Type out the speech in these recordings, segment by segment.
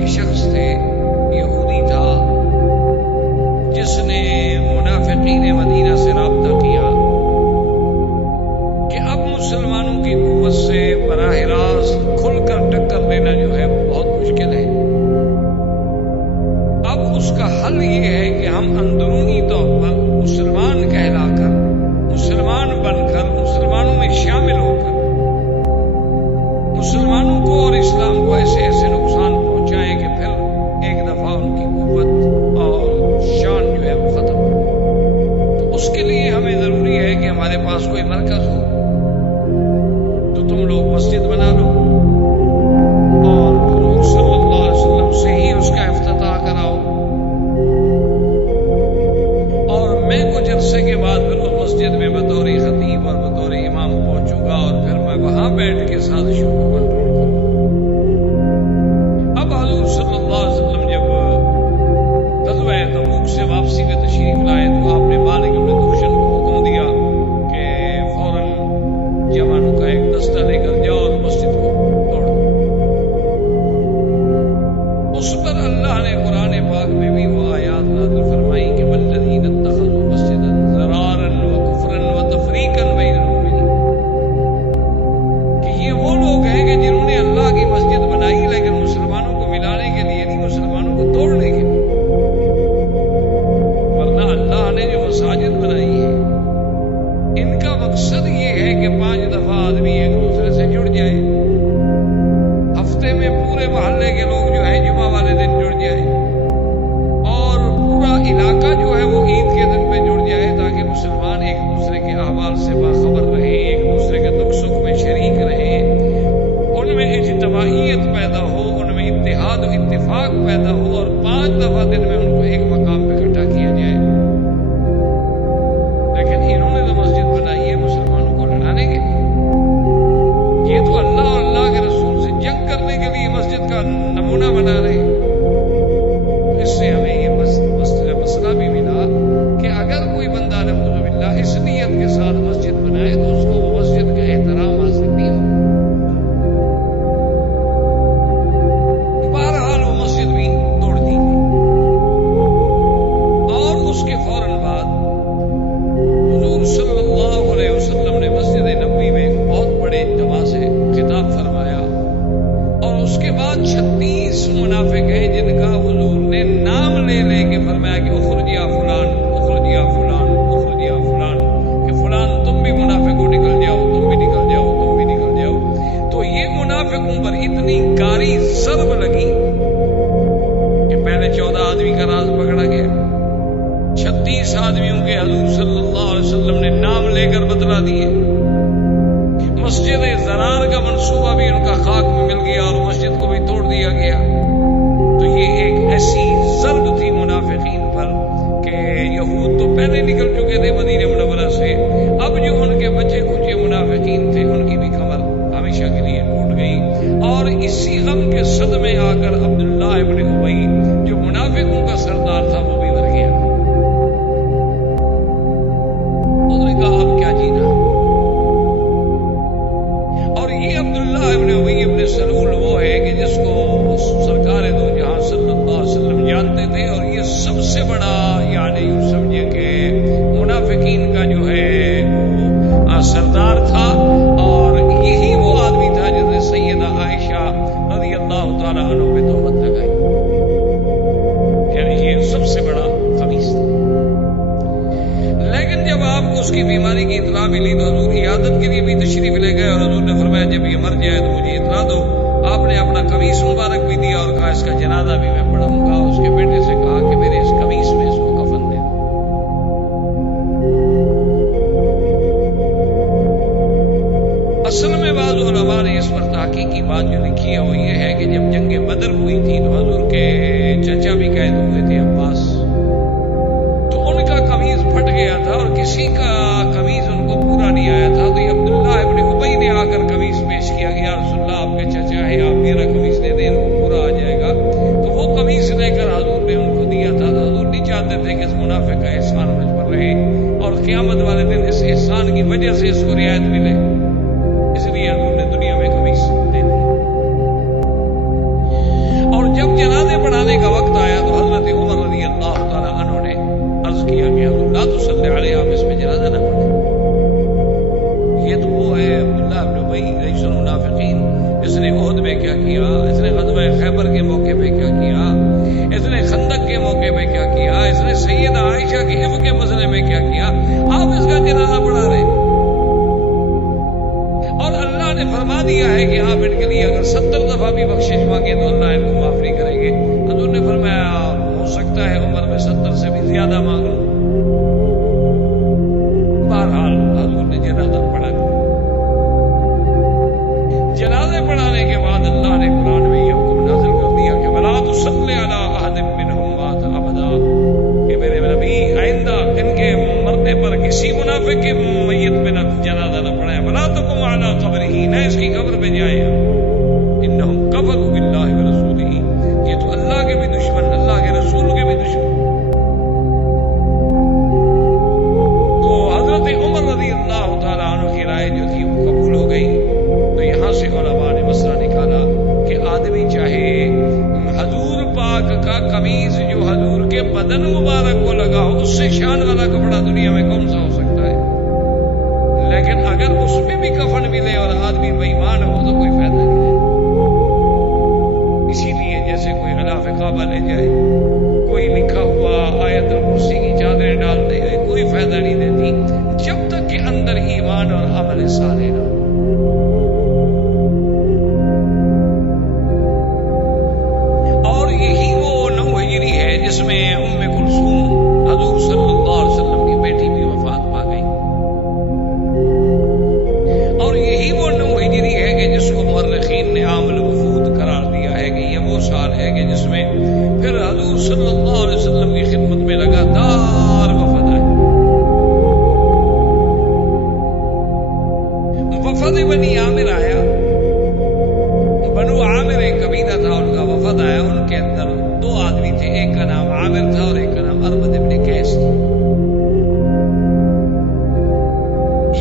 ایک شخص تھے، یہودی تھا، جس نے منافقین مدینہ سے رابطہ کیا کہ اب مسلمانوں کی قوت سے براہ راست کھل کر ٹکر لینا جو ہے وہ بہت مشکل ہے۔ اب اس کا حل یہ ہے کہ ہم اندرونی طور پر مسلمان کہلا کر، مسلمان بن کر، مسلمانوں میں شامل ہو کر مسلمانوں کو اور اسلام کو ایسے ایسے نقصان پہنچائیں کہ پھر ایک دفعہ ان کی قوت اور شان جو ہے وہ ختم ہو۔ تو اس کے لیے ہمیں ضروری ہے کہ ہمارے پاس کوئی مرکز ہو، تو تم لوگ مسجد بنا لو اور حضور صلی اللہ علیہ وسلم سے ہی اس کا افتتاح کراؤ، اور میں کچھ عرصے کے بعد پھر اس مسجد میں بطور خطیب اور بطور امام پہنچوں گا اور پھر میں وہاں بیٹھ کے سازشوں کو کنٹرول کروں۔ اب حضور صلی اللہ علیہ وسلم جب غزوہ تبوک سے واپسی میں تشریف لائے تو آپ نے مالک بن دخشن کو حکم دیا کہ فوراً جوانوں کا ایک دستہ لے کر جاؤ اور مسجد کو توڑ دو۔ اس پر اللہ نے قرآن پاک میں بھی وہ آیات نازل فرمائی کہ والذین اتخذوا مسجدا ضرارا وکفرا وتفریقا بین المؤمنین، کہ یہ وہ لوگ ہیں کہ جنہوں نے اللہ کی مسجد بنائی لیکن مسلمانوں کو ملانے کے لیے نہیں، مسلمانوں کو توڑنے کے لیے۔ ورنہ اللہ نے جو مساجد بنائی ہے ان کا مقصد یہ ہے کہ 5 دفعہ آدمی ایک دوسرے سے جڑ جائے، ہفتے میں پورے محلے کے لوگ جو ہیں جمعہ والے دن جڑ جائیں، اور پورا علاقہ جو ہے وہ عید کے دن پہ جڑ جائے، تاکہ مسلمان ایک دوسرے کے احوال سے باخبر رہیں، ایک دوسرے کے دکھ سکھ میں شریک رہیں، ان میں اجتماعیت پیدا ہو، ان میں اتحاد و اتفاق پیدا ہو، اور 5 دفعہ دن میں ان کو ایک مقام پہ اکٹھا کیا جائے۔ لیکن انہوں نے تو مسجد بنائی ہے مسلمانوں کو لڑانے کے لیے، یہ تو اللہ اور اللہ کے رسول سے جنگ کرنے کے لیے مسجد کا نمونہ بنا رہے ہیں۔ تو اس سے ہمیں یہ مسئلہ بھی ملا کہ اگر کوئی بندہ نعوذ باللہ اس نیت کے ساتھ مسجد بنائے تو اس کو وہ مسجد کا احترام حاصل نہیں ہو۔ بہرحال وہ مسجد بھی توڑ دی گئی، اور اس کے فوراً بعد حضور صلی اللہ علیہ وسلم نے مسجد نبوی میں ایک بہت بڑے اجتماع سے خطاب فرمایا، اور اس کے بعد 36 منافق ہیں جن کا حضور نے نام لے لے کے فرمایا کہ اخرج یا فلان، اخرج یا فلان، اخرج یا فلان، کہ فلان تم بھی منافق ہو، نکل جاؤ، تم بھی نکل جاؤ، تم بھی نکل جاؤ۔ تو یہ منافقوں پر اتنی گاری ضرب لگی کہ پہلے 14 آدمی کا راز پکڑا گیا، 36 آدمیوں کے حضور صلی اللہ علیہ وسلم نے نام لے کر بتلا دیے، مسجد زرار کا منصوبہ بھی ان کا خاک میں مل گیا اور مسجد کو بھی توڑ دیا گیا۔ تو یہ ایک ایسی ضرب تھی منافقین پر کہ یہود تو پہلے نکل چکے تھے مدینہ منورہ سے، اب جو ان کے بچے کچے منافقین تھے ان کی بھی کمر ہمیشہ کے لیے ٹوٹ گئی، اور اسی غم کے صدمے آ کر عبداللہ ابن ابی جو منافقوں کا سردار تھا وہ بھی مر گیا۔ انہوں نے کہا اب کیا جینا، اور یہ عبداللہ ابن ابی ابن سلول وہ ہے کہ جس کو سرکار دو جہاں صلی اللہ علیہ وسلم جانتے تھے، اور یہ سب سے بڑا یعنی یوں سمجھے کہ منافقین کا جو ہے وہ سردار تھا، اور یہی وہ آدمی تھا جس نے سیدہ عائشہ رضی اللہ تعالیٰ عنہ پہ تہمت لگائی، یعنی یہ سب سے بڑا خبیث تھا۔ لیکن جب آپ کو اس کی بیماری کی اطلاع ملی تو حضور عیادت کے لیے بھی تشریف لے گئے، اور حضور نے فرمایا جب یہ مر جائے تو مجھے اطلاع دو۔ آپ نے اپنا قمیص مبارک بھی دیا اور کہا اس کا جنازہ بھی میں پڑھوں گا۔ اس کے بیٹے سے کہا کہ میرے اس قمیص میں اس کو کفن دے دو۔ اصل میں بعض علماء نے اس پر تحقیقی بات جو لکھی ہے وہ یہ ہے کہ جب جنگ بدر ہوئی تھی تو حضور کے چچا بھی قید ہوئے تھے عباس، تو ان کا قمیص پھٹ گیا تھا اور کسی کا قمیص ان کو پورا نہیں آیا تھا، تو یہ عبداللہ ابن ابی نے آ کر قمیص پیش کیا کہ یا رسول اللہ آپ کے چچا ہے، آپ میرا قمیص دے دیں، ان کو پورا آ جائے گا۔ تو وہ قمیص لے کر حضور نے ان کو دیا تھا، تو حضور نہیں چاہتے تھے کہ اس منافق کا احسان مجھ پر رہے اور قیامت والے دن اس احسان کی وجہ سے اس کو رعایت ملے، اس لیے حضور نے دنیا میں قمیص دے دی۔ اور جب جناب کہ عف کے مسئلے میں کیا کیا، آپ اس کا جنازہ پڑھا رہے ہیں، اور اللہ نے فرما دیا ہے کہ آپ ان کے لیے اگر 70 دفعہ بھی بخشش مانگے تو اللہ ان کو معاف نہیں کریں گے۔ حضور نے فرمایا ہو سکتا ہے عمر میں 70 سے بھی زیادہ مانگ لوں۔ بہرحال حضور نے جنازہ پڑھا دیا۔ جنازے پڑھانے کے بعد اللہ نے قرآن میں یہ حکم نازل کر دیا کہ وَلَا تُصَلِّ عَلَىٰ أَحَدٍ مِّنْهُمْ مَاتَ أَبَدًا، کہ میرے نبی آئندہ ان کے مرنے پر کسی منافق کے میت پہ نہ جنازہ نہ پڑھائیں۔ وَلَا تَقُمْ عَلَىٰ قَبْرِهِ، نہ اس کی قبر پہ جائیں۔ إِنَّهُمْ كَفَرُوا بِاللَّهِ وَرَسُولِهِ، یہ تو اللہ کے بھی دشمن، اللہ کے رسول کے بھی دشمن۔ تو حضرت عمر رضی اللہ تعالیٰ عنہ کی رائے جو تھی وہ قبول ہو گئی۔ تو یہاں سے علماء نے مسئلہ نکالا کہ آدمی چاہے حضور پاک کا قمیض جو حضور کے بدن مبارک کو لگا ہو، اس سے شان والا کپڑا دنیا میں کون سا ہو سکتا ہے؟ لیکن اگر اس میں بھی کفن ملے اور آدمی بے ایمان ہو تو کوئی فائدہ نہیں ہے۔ اسی لیے جیسے کوئی غلاف کعبہ لے جائے، کوئی لکھا ہوا آیت الکرسی کی چادریں ڈال دے، کوئی فائدہ نہیں دیتی جب تک کہ اندر ایمان اور عمل صالح نہ ہو۔ اور یہی وہ 9 ہجری ہے جس میں ام کلثوم حضور صلی اللہ علیہ وسلم کی بیٹی بھی وفات پا گئی، اور یہی وہ 9 ہجری ہے کہ جس کو مورخین نے عام الوفود قرار دیا ہے کہ یہ وہ سال ہے کہ جس میں پھر حضور صلی اللہ علیہ وسلم کی خدمت میں لگاتار وفد آئے۔ وفد بنی عامر آیا، بنو عامر ایک قبیلہ تھا، ان کا وفد آیا۔ ان کے اندر 2 آدمی تھے، ایک کا نام عامر تھا اور ایک کا نام اربد ابن قیس تھا۔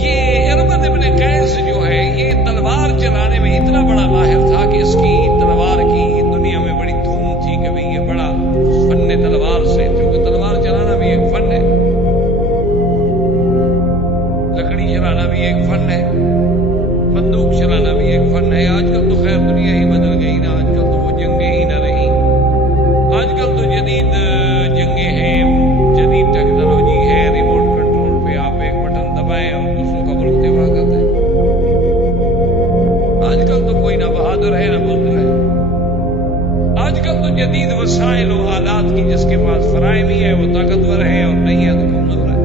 یہ اربد ابن قیس جو ہے یہ تلوار چلانے میں اتنا بڑا ماہر تھا کہ اس کی تلوار کی دنیا میں بڑی دھوم تھی کہ بھئی یہ بڑا فن تلوار سے، کیونکہ تلوار چلانا بھی ایک فن ہے، لکڑی چلانا بھی ایک فن ہے، بندوق چلانا بھی ایک فن ہے۔ آج کل تو خیر دنیا ہی بدل گئی نا، آج کل تو وہ جنگیں ہی نہ رہی، آج کل تو جدید جنگیں ہیں، جدید ٹیکنالوجی ہے، ریموٹ کنٹرول پہ آپ ایک بٹن دبائیں اور دوسروں کا ملک دفاع کرتے ہیں۔ آج کل تو کوئی نہ بہادر ہے نہ بزدل ہے، آج کل تو جدید وسائل و آلات کی جس کے پاس فراہمی ہے وہ طاقتور ہے اور نہیں ہے تو کمزور ہے۔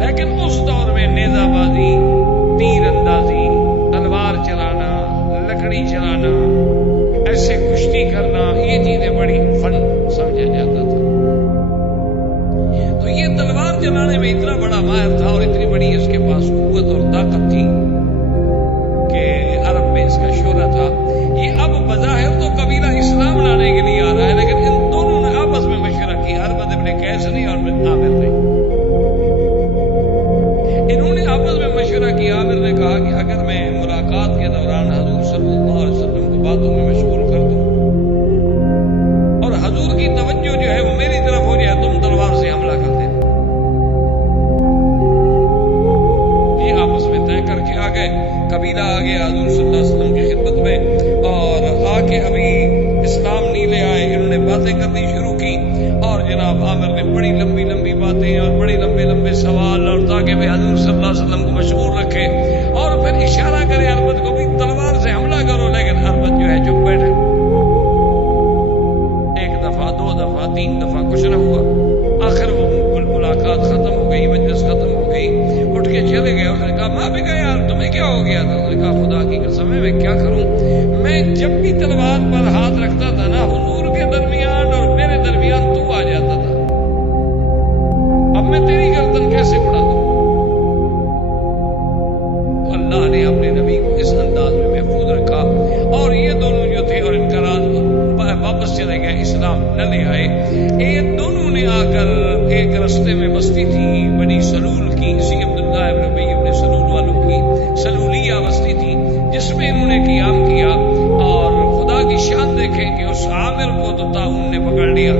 لیکن اس دور میں نیزہ بازی، تیر اندازی، تلوار چلانا، لکڑی چلانا، ایسے کشتی کرنا، یہ چیزیں بڑی فن سمجھا جاتا تھا۔ تو یہ تلوار چلانے میں اتنا بڑا ماہر تھا اور اتنی بڑی اس کے پاس قوت اور طاقت تھی کہ عرب میں اس کا شہرت تھا۔ یہ اب بظاہر تو قبیلہ اسلام لانے کے لیے آ رہا ہے، لیکن ان دونوں نے آپس میں مشورہ کیا، اربد ابن قیس نے اور عامر نے۔ انہوں نے آپس میں مشورہ کیا۔ عامر نے کہا کہ اگر میں ملاقات کے دوران حضور صلی اللہ علیہ وسلم کو باتوں میں مشغول کر دوں اور حضور کی توجہ جو ہے وہ میری طرف ہو جائے، تم تلوار سے حملہ کر دینا۔ یہ آپس میں طے کر کے آ گئے، قبیلہ آ گیا حضور صلی اللہ علیہ وسلم کی خدمت میں، اور آ کے ابھی اسلام نہیں لے آئے، انہوں نے باتیں کرنی شروع کی، اور جناب عامر نے بڑی لمبی لمبی باتیں اور بڑے لمبے لمبے سوال، اور تاکہ وہ حضور صلی اللہ علیہ وسلم کو مشغول رکھے، اور پھر اشارہ کرے اربد کو بھی تلوار سے حملہ کرو، لیکن اربد جو ہے چپ بیٹھے۔ 1 دفعہ 2 دفعہ 3 دفعہ کچھ نہ ہوا، آخر وہ ملاقات ختم ہو گئی، مجلس ختم ہو گئی، اٹھ کے چلے گئے۔ اس نے کہا میں بھی گیا یار، تمہیں کیا ہو گیا تھا؟ اس نے کہا خدا کی قسم ہے میں کیا کروں، میں جب بھی تلوار پر ہاتھ رکھتا تھا نا، حضور کے درمیان اور میرے درمیان تو آ جاتا تھا، اب میں تیری گردن کیسے اڑا دوں؟ اللہ نے اپنے نبی کو اس انداز میں محفوظ رکھا، اور یہ دونوں جو تھے اور ان کا راز واپس چلے گئے، اسلام نہ لے آئے۔ یہ دونوں نے آ کر ایک رستے میں بستی تھی بنی سلول کی، اسی عبداللہ ابن ابی ابن سلول والوں کی سلولیہ بستی تھی، جس میں انہوں نے قیام کیا، اور خدا کی شان دیکھیں کہ اس عامر کو تو طاعون نے پکڑ لیا،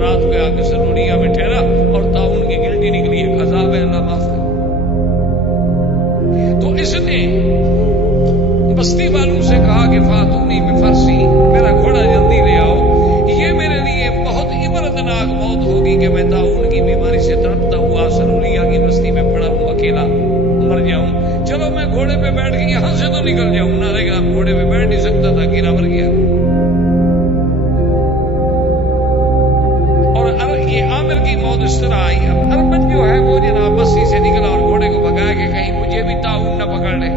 رات کو آ کے سلولیہ میں ٹھہرا اور طاعون کی گلٹی نکلی، ایک عذاب ہے، اللہ معاف کرے۔ تو اس نے بستی والوں سے کہا کہ فاتونی بفرسی، میرا گھوڑا جلدی لے آؤ، یہ میرے لیے بہت عبرت ہوتا تھا گراور گیا. اور یہ عامر کی موت اس طرح آئی. اب اربد جو ہے وہ جناب بستی سے نکلا اور گھوڑے کو بگایا کہ کہیں مجھے بھی طاعون نہ پکڑ لے,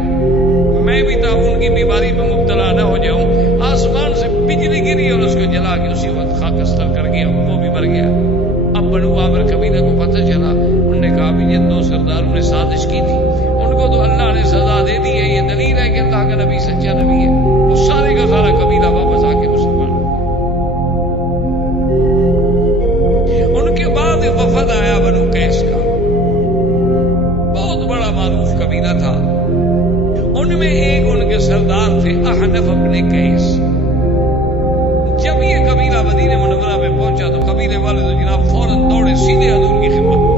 میں بھی طاعون کی بیماری میں مبتلا نہ ہو جاؤں. آسمان سے بجلی گری اور اس کو جلا کے اسی وقت خاکستر کر گیا, وہ بھی مر گیا. اب بنو عامر قبیلے کو پتہ چلا, انہوں نے کہا بھی جن دو سرداروں نے سازش کی تھی ان کو تو اللہ نے سزا دے دی ہے, یہ دلیل ہے کہ اللہ کا نبی سچا نبی ہے. وہ سارے کا سارا قبیلہ واپس آ کے مسلمان ہو گیا. ان کے بعد وفد آیا بنو قیس کا, بہت بڑا معروف قبیلہ تھا. ان میں ایک ان کے سردار تھے احنف ابن قیس. جب یہ قبیلہ مدینہ منورہ میں پہنچا تو قبیلے والے تو جناب فوراً دوڑے سیدھے حضور کی خدمت.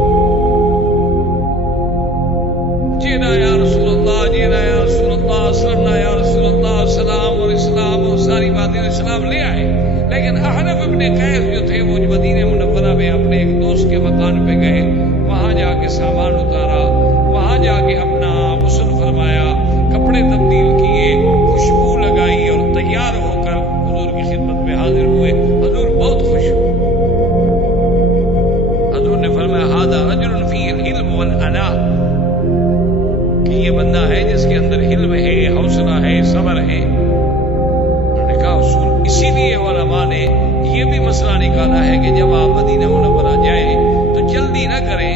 جینا یا رسول اللہ, جینا یا رسول اللہ, اسلمنا یا رسول اللہ, سلام اور اسلام اور ساری باتیں اسلام لے آئے. لیکن احنف ابن قیس جو تھے وہ مدینہ منورہ میں اپنے ایک دوست کے مکان پہ گئے, وہاں جا کے سامان اتارا, وہاں جا کے اپنا غسل فرمایا, کپڑے تبدیل کیے, خوشبو لگائی اور تیار ہو کر حضور کی خدمت میں حاضر ہوئے. حضور بہت خوش ہوئے. حضور نے فرمایا ھذا رجل فیہ العلم والانا, کہ یہ بندہ ہے جس کے اندر علم ہے, حوصلہ ہے, صبر ہے. انہوں نے کہا اصول اسی لیے علماء نے یہ بھی مسئلہ نکالا ہے کہ جب آپ مدینہ منورہ جائیں تو جلدی نہ کریں,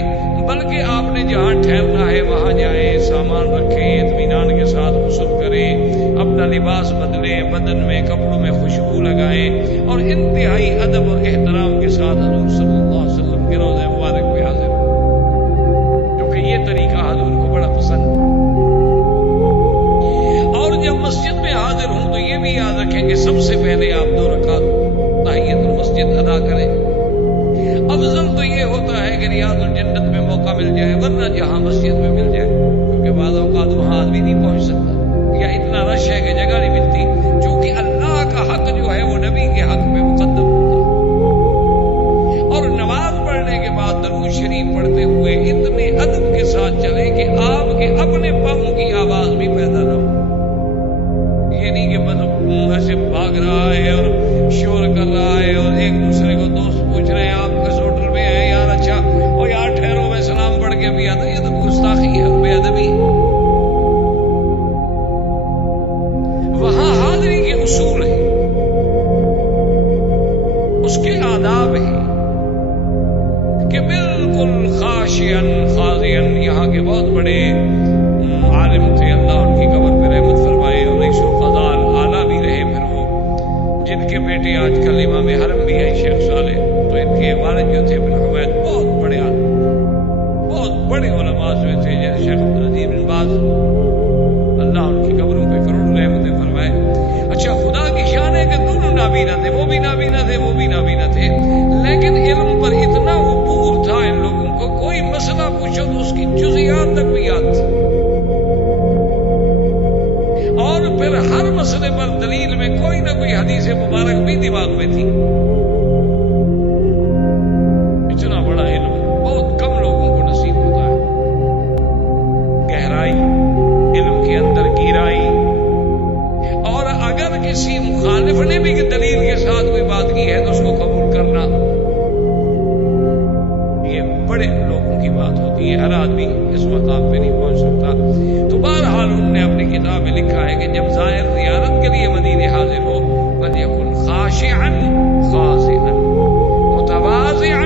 بلکہ آپ نے جہاں ٹھہرنا ہے وہاں جائیں, سامان رکھیں, اطمینان کے ساتھ غسل کریں, اپنا لباس بدلیں, بدن میں کپڑوں میں خوشبو لگائیں اور انتہائی ادب اور احترام کے ساتھ حضور صلی اللہ علیہ وسلم کے روضہ مبارک پہ حاضر ہوں, کیونکہ یہ طریقہ حضور کو بڑا پسند. اور جب مسجد میں حاضر ہوں تو یہ بھی یاد رکھیں کہ سب سے پہلے آپ 2 رکعت تحیۃ المسجد ادا کریں. افضل تو یہ ہوتا ہے کہ ریاض الجنت میں موقع مل جائے, ورنہ جہاں مسجد میں مل جائے, کیونکہ بعض اوقات وہاں آدمی نہیں پہنچ سکتا یا اتنا رش ہے کہ جگہ نہیں ملتی. چونکہ اللہ کا حق جو ہے وہ نبی کے حق میں مقدم ہوتا ہے. اور نماز پڑھنے کے بعد درود شریف پڑھتے ہوئے اتنے ادب کے ساتھ چلے کہ آپ کے اپنے پاؤں کی آواز بھی پیدا نہ ہو. یہ نہیں کہ بس ایسے بھاگ رہا ہے اور شور کر رہا ہے اور ایک دوسرے کو دوست پوچھ رہے ہیں آپ کس ہوٹل میں ہیں یار, اچھا اور یار ٹھہرو میں سلام پڑھ کے بھی آتا. یہ تو گستاخی ہے اور بے ادبی. وہاں حاضری کے اصول ہیں, اس کے آداب ہیں کہ بالکل خاشعن خاضعن. یہاں کے بہت بڑے عالم تھے, اللہ ان کی قبر پہ رحمت فرمائے, اور رئیس القضاء اعلیٰ بھی رہے پھر وہ, جن کے بیٹے آج کل امام حرم بھی ہیں شیخ صالح. تو ان کے والد جو تھے ابن حمید بہت بڑے عالم, بہت بڑے علماء جو تھے, جیسے شیخ عبدالعزیز بن باز, اللہ ان کی قبروں پہ کروڑوں رحمتیں فرمائے. اچھا خدا کی شان ہے کہ دونوں نابینا تھے, وہ بھی نابینا تھے, وہ بھی نابینا تھے, لیکن علم پر اتنا عبور تھا ان لوگوں کو, کوئی مسئلہ پوچھو تو اس کی جزیات تک بھی یاد تھی. اور پھر ہر مسئلے پر دلیل میں کوئی نہ کوئی حدیث مبارک بھی دماغ میں تھی. اتنا بڑا علم بہت کم لوگوں کو نصیب ہوتا ہے. گہرائی, علم کے اندر گہرائی. اور اگر کسی مخالف نے بھی دلیل کے ساتھ کوئی بات کی ہے تو اس کو قبول کرنا, یہ بڑے لوگوں کی بات ہوتی ہے. ہر آدمی اس مقام پہ نہیں پہنچ سکتا. تو بہرحال انہوں نے اپنی کتاب میں لکھا ہے کہ جب زائر زیارت کے لیے مدینے حاضر ہو فلیکن خاشعا خاضعا متواضعا,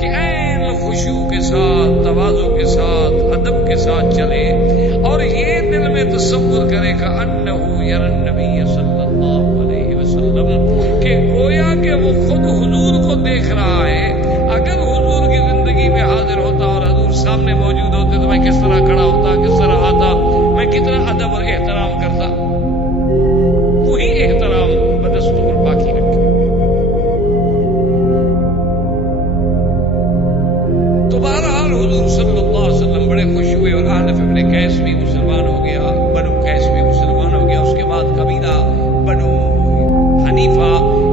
کہ عین خشوع کے ساتھ, تواضع کے ساتھ, ادب کے ساتھ چلے, اور یہ دل میں تصور کرے کہ انہ یری النبی صلی اللہ علیہ وسلم, کہ گویا کہ وہ خود حضور کو دیکھ رہا ہے. اگر حضور کی زندگی میں حاضر ہوتا اور حضور سامنے موجود ہوتے تو میں کس طرح کھڑا ہوتا, کس طرح آتا, میں کتنا ادب اور احترام کرتا. وہی احترام بدستور باقی رکھے. تو بہرحال حضور صلی اللہ علیہ وسلم بڑے خوش ہوئے, اور احنف ابن قیس بھی مسلمان ہو گیا, بنو قیس بھی مسلمان ہو گیا. اس کے بعد قبیلہ بنو حنیفہ,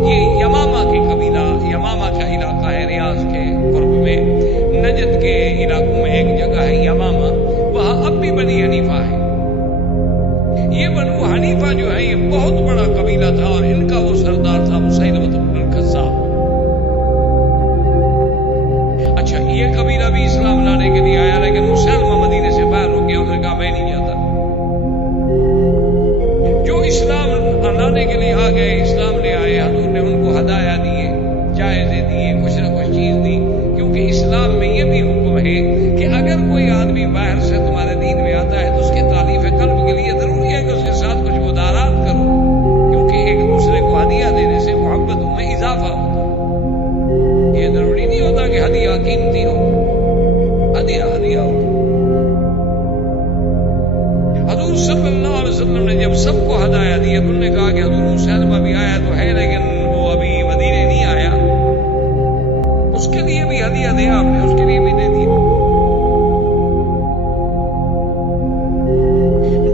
یہ یمامہ کے قبیلہ, یمامہ کا علاقہ ہے ریاض کے قرب میں, نجد کے علاقوں میں ایک جگہ ہے یمامہ, وہاں اب بھی بنی حنیفہ ہے. یہ قبیلہ تھا اور ان کا وہ سردار تھا مسیلمۃ بن الکذاب۔ اچھا یہ قبیلہ بھی اسلام لانے کے لیے آیا، لیکن مسلمہ مدینے سے باہر ہو گیا، انہوں نے کہا میں نہیں جاتا۔ جو اسلام لانے کے لیے آ گئے، اسلام لے آئے، حضور نے ان کو ہدایہ دیے، جائزے دیے، کچھ نہ کچھ چیز دی، کیونکہ اسلام میں یہ بھی حکم ہے کہ اگر کوئی آدمی باہر سے تمہارے دین میں آتا ہے تو اس کے تعلیف قلب کے لیے ضروری ہے کہ اس کے ساتھ کچھ مدارات کرو، کیونکہ ایک دوسرے کو ہدیہ دینے سے محبتوں میں اضافہ ہوتا ہے۔ یہ ضروری نہیں ہوتا کہ ہدیہ قیمتی ہو، ہدیہ ہو۔ حضور صلی اللہ علیہ وسلم نے جب سب کو ہدایہ دیا، انہوں نے کہا کہ حضور مسلمہ بھی آیا تو ہے، لیکن وہ ابھی مدینے نہیں آیا، اس کے لیے بھی ہدیہ دیا آپ نے، اس کے لیے بھی دے دیا۔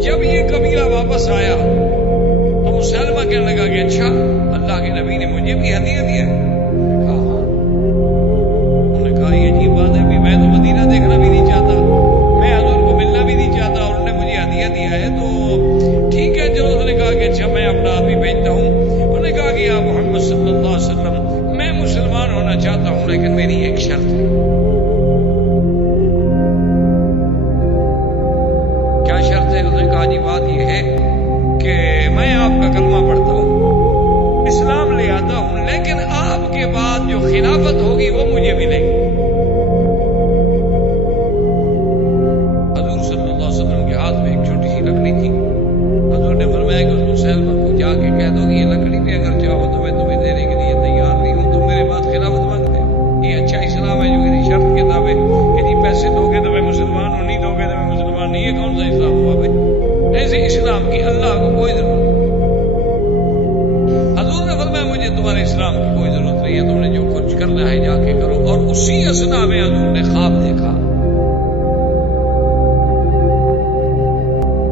جب یہ قبیلہ واپس آیا تو مسلمہ کہنے لگا کہ اچھا اللہ کے نبی نے مجھے بھی ہدیہ دیا ہے؟ انہوں نے کہا یہ عجیب بات ہے، میں تو مدینہ دیکھنا بھی نہیں چاہتا، میں حضور کو ملنا بھی نہیں چاہتا، اور انہوں نے مجھے ہدیہ دیا ہے تو ٹھیک ہے چلو۔ اس نے کہا کہ اچھا میں اپنا آدمی بھیجتا ہوں۔ انہوں نے کہا کہ یا محمد صلی اللہ علیہ وسلم میں مسلمان ہونا چاہتا ہوں، لیکن میری ایک شرط ہے۔ کیا شرط ہے؟ اس نے کہا جی بات یہ ہے کہ میں آپ کا کلمہ پڑھتا ہوں، اسلام لے آتا ہوں، لیکن آپ کے بعد جو خلافت ہوگی وہ مجھے ملے گی۔ حضور صلی اللہ علیہ وسلم کے ہاتھ میں ایک چھوٹی سی لکڑی تھی، حضور نے فرمایا کہ اس مسلمہ کو جا کے کہہ دو کہ یہ لکڑی بھی اگر چاہو تو میں تمہیں دینے کے لیے تیار نہیں ہوں، تم میرے بعد خلافت مانگتے ہو۔ یہ اچھا اسلام ہے جو کہ شرط کتاب ہے کہ جی پیسے دو گے تو میں مسلمان ہوں، نہیں دو گے تو میں مسلمان نہیں۔ یہ کون سا اسلام ہوا بھائی؟ ایسے اسلام کی اللہ کو کوئی ضرورت نہیں۔ حضور نے فرمایا مجھے تمہارے اسلام کی کوئی ضرورت نہیں ہے، تم نے جو کچھ کرنا ہے جا کے کرو۔ اور اسی اثنا میں حضور نے خواب دیکھا،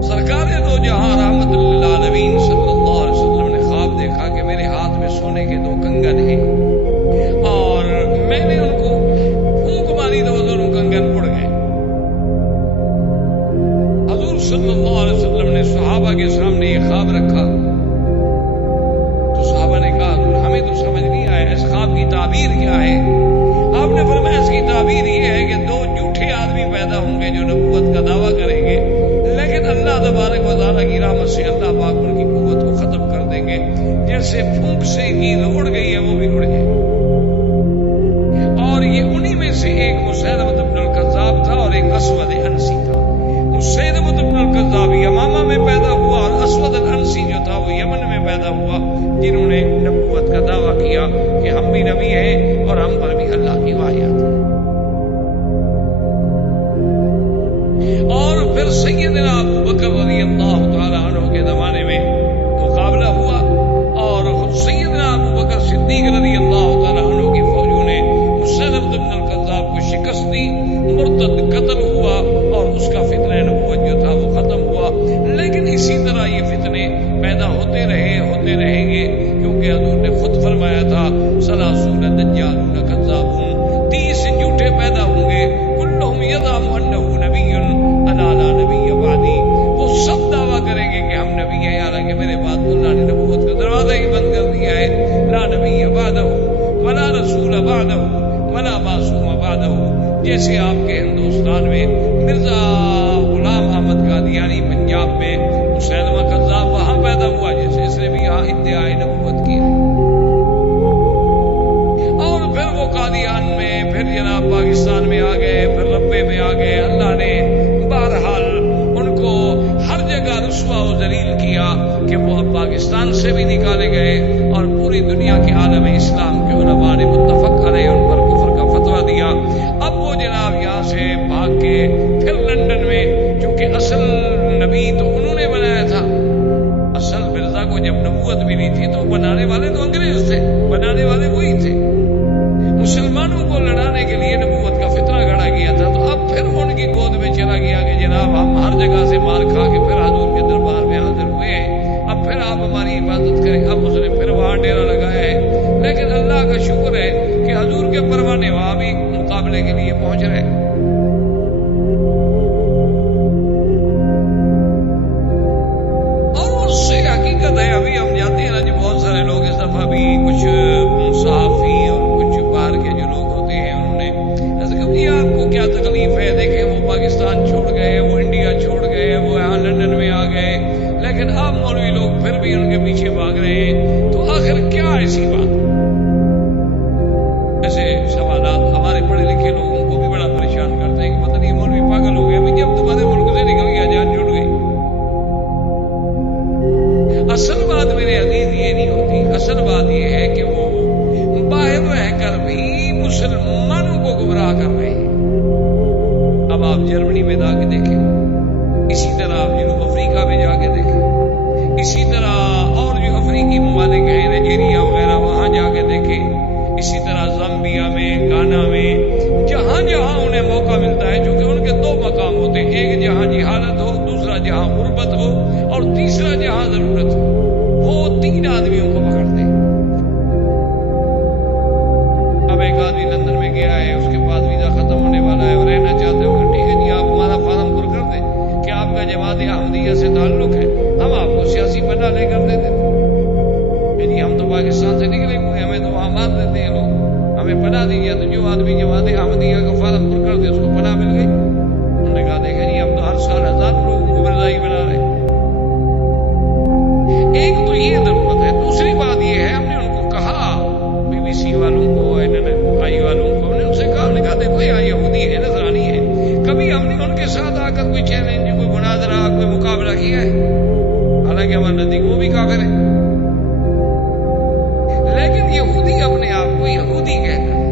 سرکار دو جہاں رحمت للعالمین صلی اللہ علیہ وسلم نے خواب دیکھا کہ میرے ہاتھ میں سونے کے دو کنگن ہیں، اور میں نے ان کو پھونک ماری تو وہ دونوں کنگن اڑ گئے۔ حضور صلی اللہ علیہ وسلم نے صحابہ کے سامنے یہ خواب رکھا تو صحابہ نے کہا حضور ہمیں تو سمجھ نہیں آیا اس خواب کی تعبیر کیا ہے؟ آپ نے فرمایا اس کی تعبیر یہ ہے کہ دو جھوٹے آدمی پیدا ہوں گے جو نبوت کا دعویٰ کریں گے، لیکن اللہ تبارک و تعالیٰ کی رحمت سے اللہ پاک ان کی قوت کو ختم کر دیں گے، جیسے پھونک سے نیند اڑ گئی ہے وہ بھی اڑ جائے۔ اور یہ انہی میں سے ایک مسیلمۃ بن الکذاب تھا اور ایک اسود انسی تھا۔ مسیلمۃ بن الکذاب یمامہ میں پیدا ہوا اور اسود الانسی جو تھا وہ یمن میں پیدا ہوا، جنہوں نے نبوت کا دعویٰ کیا کہ ہم بھی نبی ہیں اور ہم پر بھی اللہ کی وحیات ہیں۔ اور پھر سیدنا ابو بکر رضی اللہ تعالیٰ عنہ کے زمانے میں مقابلہ ہوا، اور سیدنا ابو بکر صدیق رضی اللہ تعالیٰ عنہ کی فوجوں نے مسیلمۃ بن الکذاب کو شکست دی، مرتد قتل ہوا اور اس کا فتنہ نبوت جو تھا وہ ختم ہوا۔ لیکن اسی طرح یہ فتنے پیدا ہوتے رہیں گے، کیونکہ حضور نے خود فرمایا تھا ثلاثون دجالون کذابون، 30 جھوٹے پیدا ہوں گے، کلہم یزعم انہ نبی انا لا نبی بعدی، وہ سب دعویٰ کریں گے کہ ہم نبی ہیں، حالانکہ میرے بعد اللہ نے نبوت کا دروازہ ہی بند کر دیا ہے۔ لا نبی بعدہ ولا رسول بعدہ ولا معصوم بعدہ، جیسے آپ کے ہندوستان میں مرزا غلام احمد قادیانی پنجاب میں مسیلمہ کذاب وہاں پیدا ہوا، جیسے اس نے بھی یہاں ادعائے نبوت کی ہے۔ اور پھر وہ قادیان میں، پھر جناب پاکستان میں آ گئے، پھر ربے میں آ گئے۔ اللہ نے بہرحال ان کو ہر جگہ رسوا و ذلیل کیا کہ وہ اب پاکستان سے بھی نکالے گئے، اور پوری دنیا کے عالم اسلام کے علماء نے متفق علیہ ان پر کفر کا فتویٰ دیا۔ اب وہ جناب یہاں سے بھاگ کے پھر لندن میں، چونکہ اصل نبی تو انہوں نے بنایا تھا، اصل مرزا کو جب نبوت ملی تھی تو بنانے والے تو انگریز تھے، بنانے والے وہی تھے۔ مسلمانوں کو لڑانے کے لیے نبوت کا فتنہ گھڑا گیا تھا، تو اب پھر ان کی گود میں چلا گیا کہ جناب ہم ہر جگہ سے مار کھا کے پھر حضور کے دربار میں حاضر ہوئے ہیں، اب پھر آپ ہماری حفاظت کریں۔ اب اس نے پھر وہاں ڈیرا لگایا ہے، لیکن اللہ کا شکر ہے کہ حضور کے پروانے وہاں بھی مقابلے کے لیے پہنچ رہے۔ اور اس سے حقیقت ہے، ابھی ہم جاتے ہیں نا ایسی بات. ایسے سوالات ہمارے پڑھے لکھے لوگوں کو بھی بڑا پریشان کرتے ہیں کہ پتہ نہیں مولوی پاگل ہو گیا. جب تمہارے ملک سے نکل گیا جان چھوٹ گئی. اصل بات میرے عزیز یہ نہیں ہوتی. اصل بات یہ ہے کہ وہ باہر رہ کر بھی مسلمانوں کو گمراہ کر رہے ہیں. اب آپ جرمنی میں جا کے دیکھیں, اسی طرح آپ جنوب افریقہ میں جا کے دیکھیں, اسی طرح اور جو افریقی ممالک ہیں نائجیریا وغیرہ وہاں جا کے دیکھیں, اسی طرح زامبیا میں, گانا میں, جہاں جہاں انہیں موقع ملتا ہے. چونکہ ان کے دو مقام ہوتے ہیں, ایک جہاں جہالت ہو, دوسرا جہاں غربت ہو, اور تیسرا جہاں ضرورت ہو. وہ تین آدمیوں کو پکڑتے ہیں. اب ایک آدمی لندن میں گیا ہے, اس کے بعد ویزا ختم ہونے والا ہے, اور رہنا چاہتے ہو, ٹھیک ہے جی آپ ہمارا فارم پر کر دیں کہ آپ کا جماعت احمدیہ سے تعلق ہے, ہم آپ کو سیاسی پناہ لے کر دے دیتے ہیں. جی ہم تو پاکستان سے نکلے ہوئے, ہمیں تو وہاں مار دیتے ہیں لوگ, ہمیں پناہ دیجیے. تو جو آدمی جماعت احمدیہ کا فارم پر کر دے اس کو پناہ مل گئی. انہوں نے کہا دیکھیں جی ہم تو ہر سال 1000 لوگوں کو مرزائی بنا رہے ہیں. ایک تو یہ ضرورت ہے. دوسری بات یہ ہے, ہم نے ان کو کہا, بی بی سی والوں کو, NNI والوں کو, ہم نے ان سے کہا, ہم نے کہا دیکھو یہاں یہودی ہے, نصرانی ہے, کبھی ہم نے ان کے ساتھ آ کر کوئی چیلنج, کوئی مناظرہ, کوئی مقابلہ کیا ہے؟ حالانکہ ہمارے نزدیک وہ بھی کافر ہے. لیکن یہودی اپنے آپ کو یہودی کہتا ہے,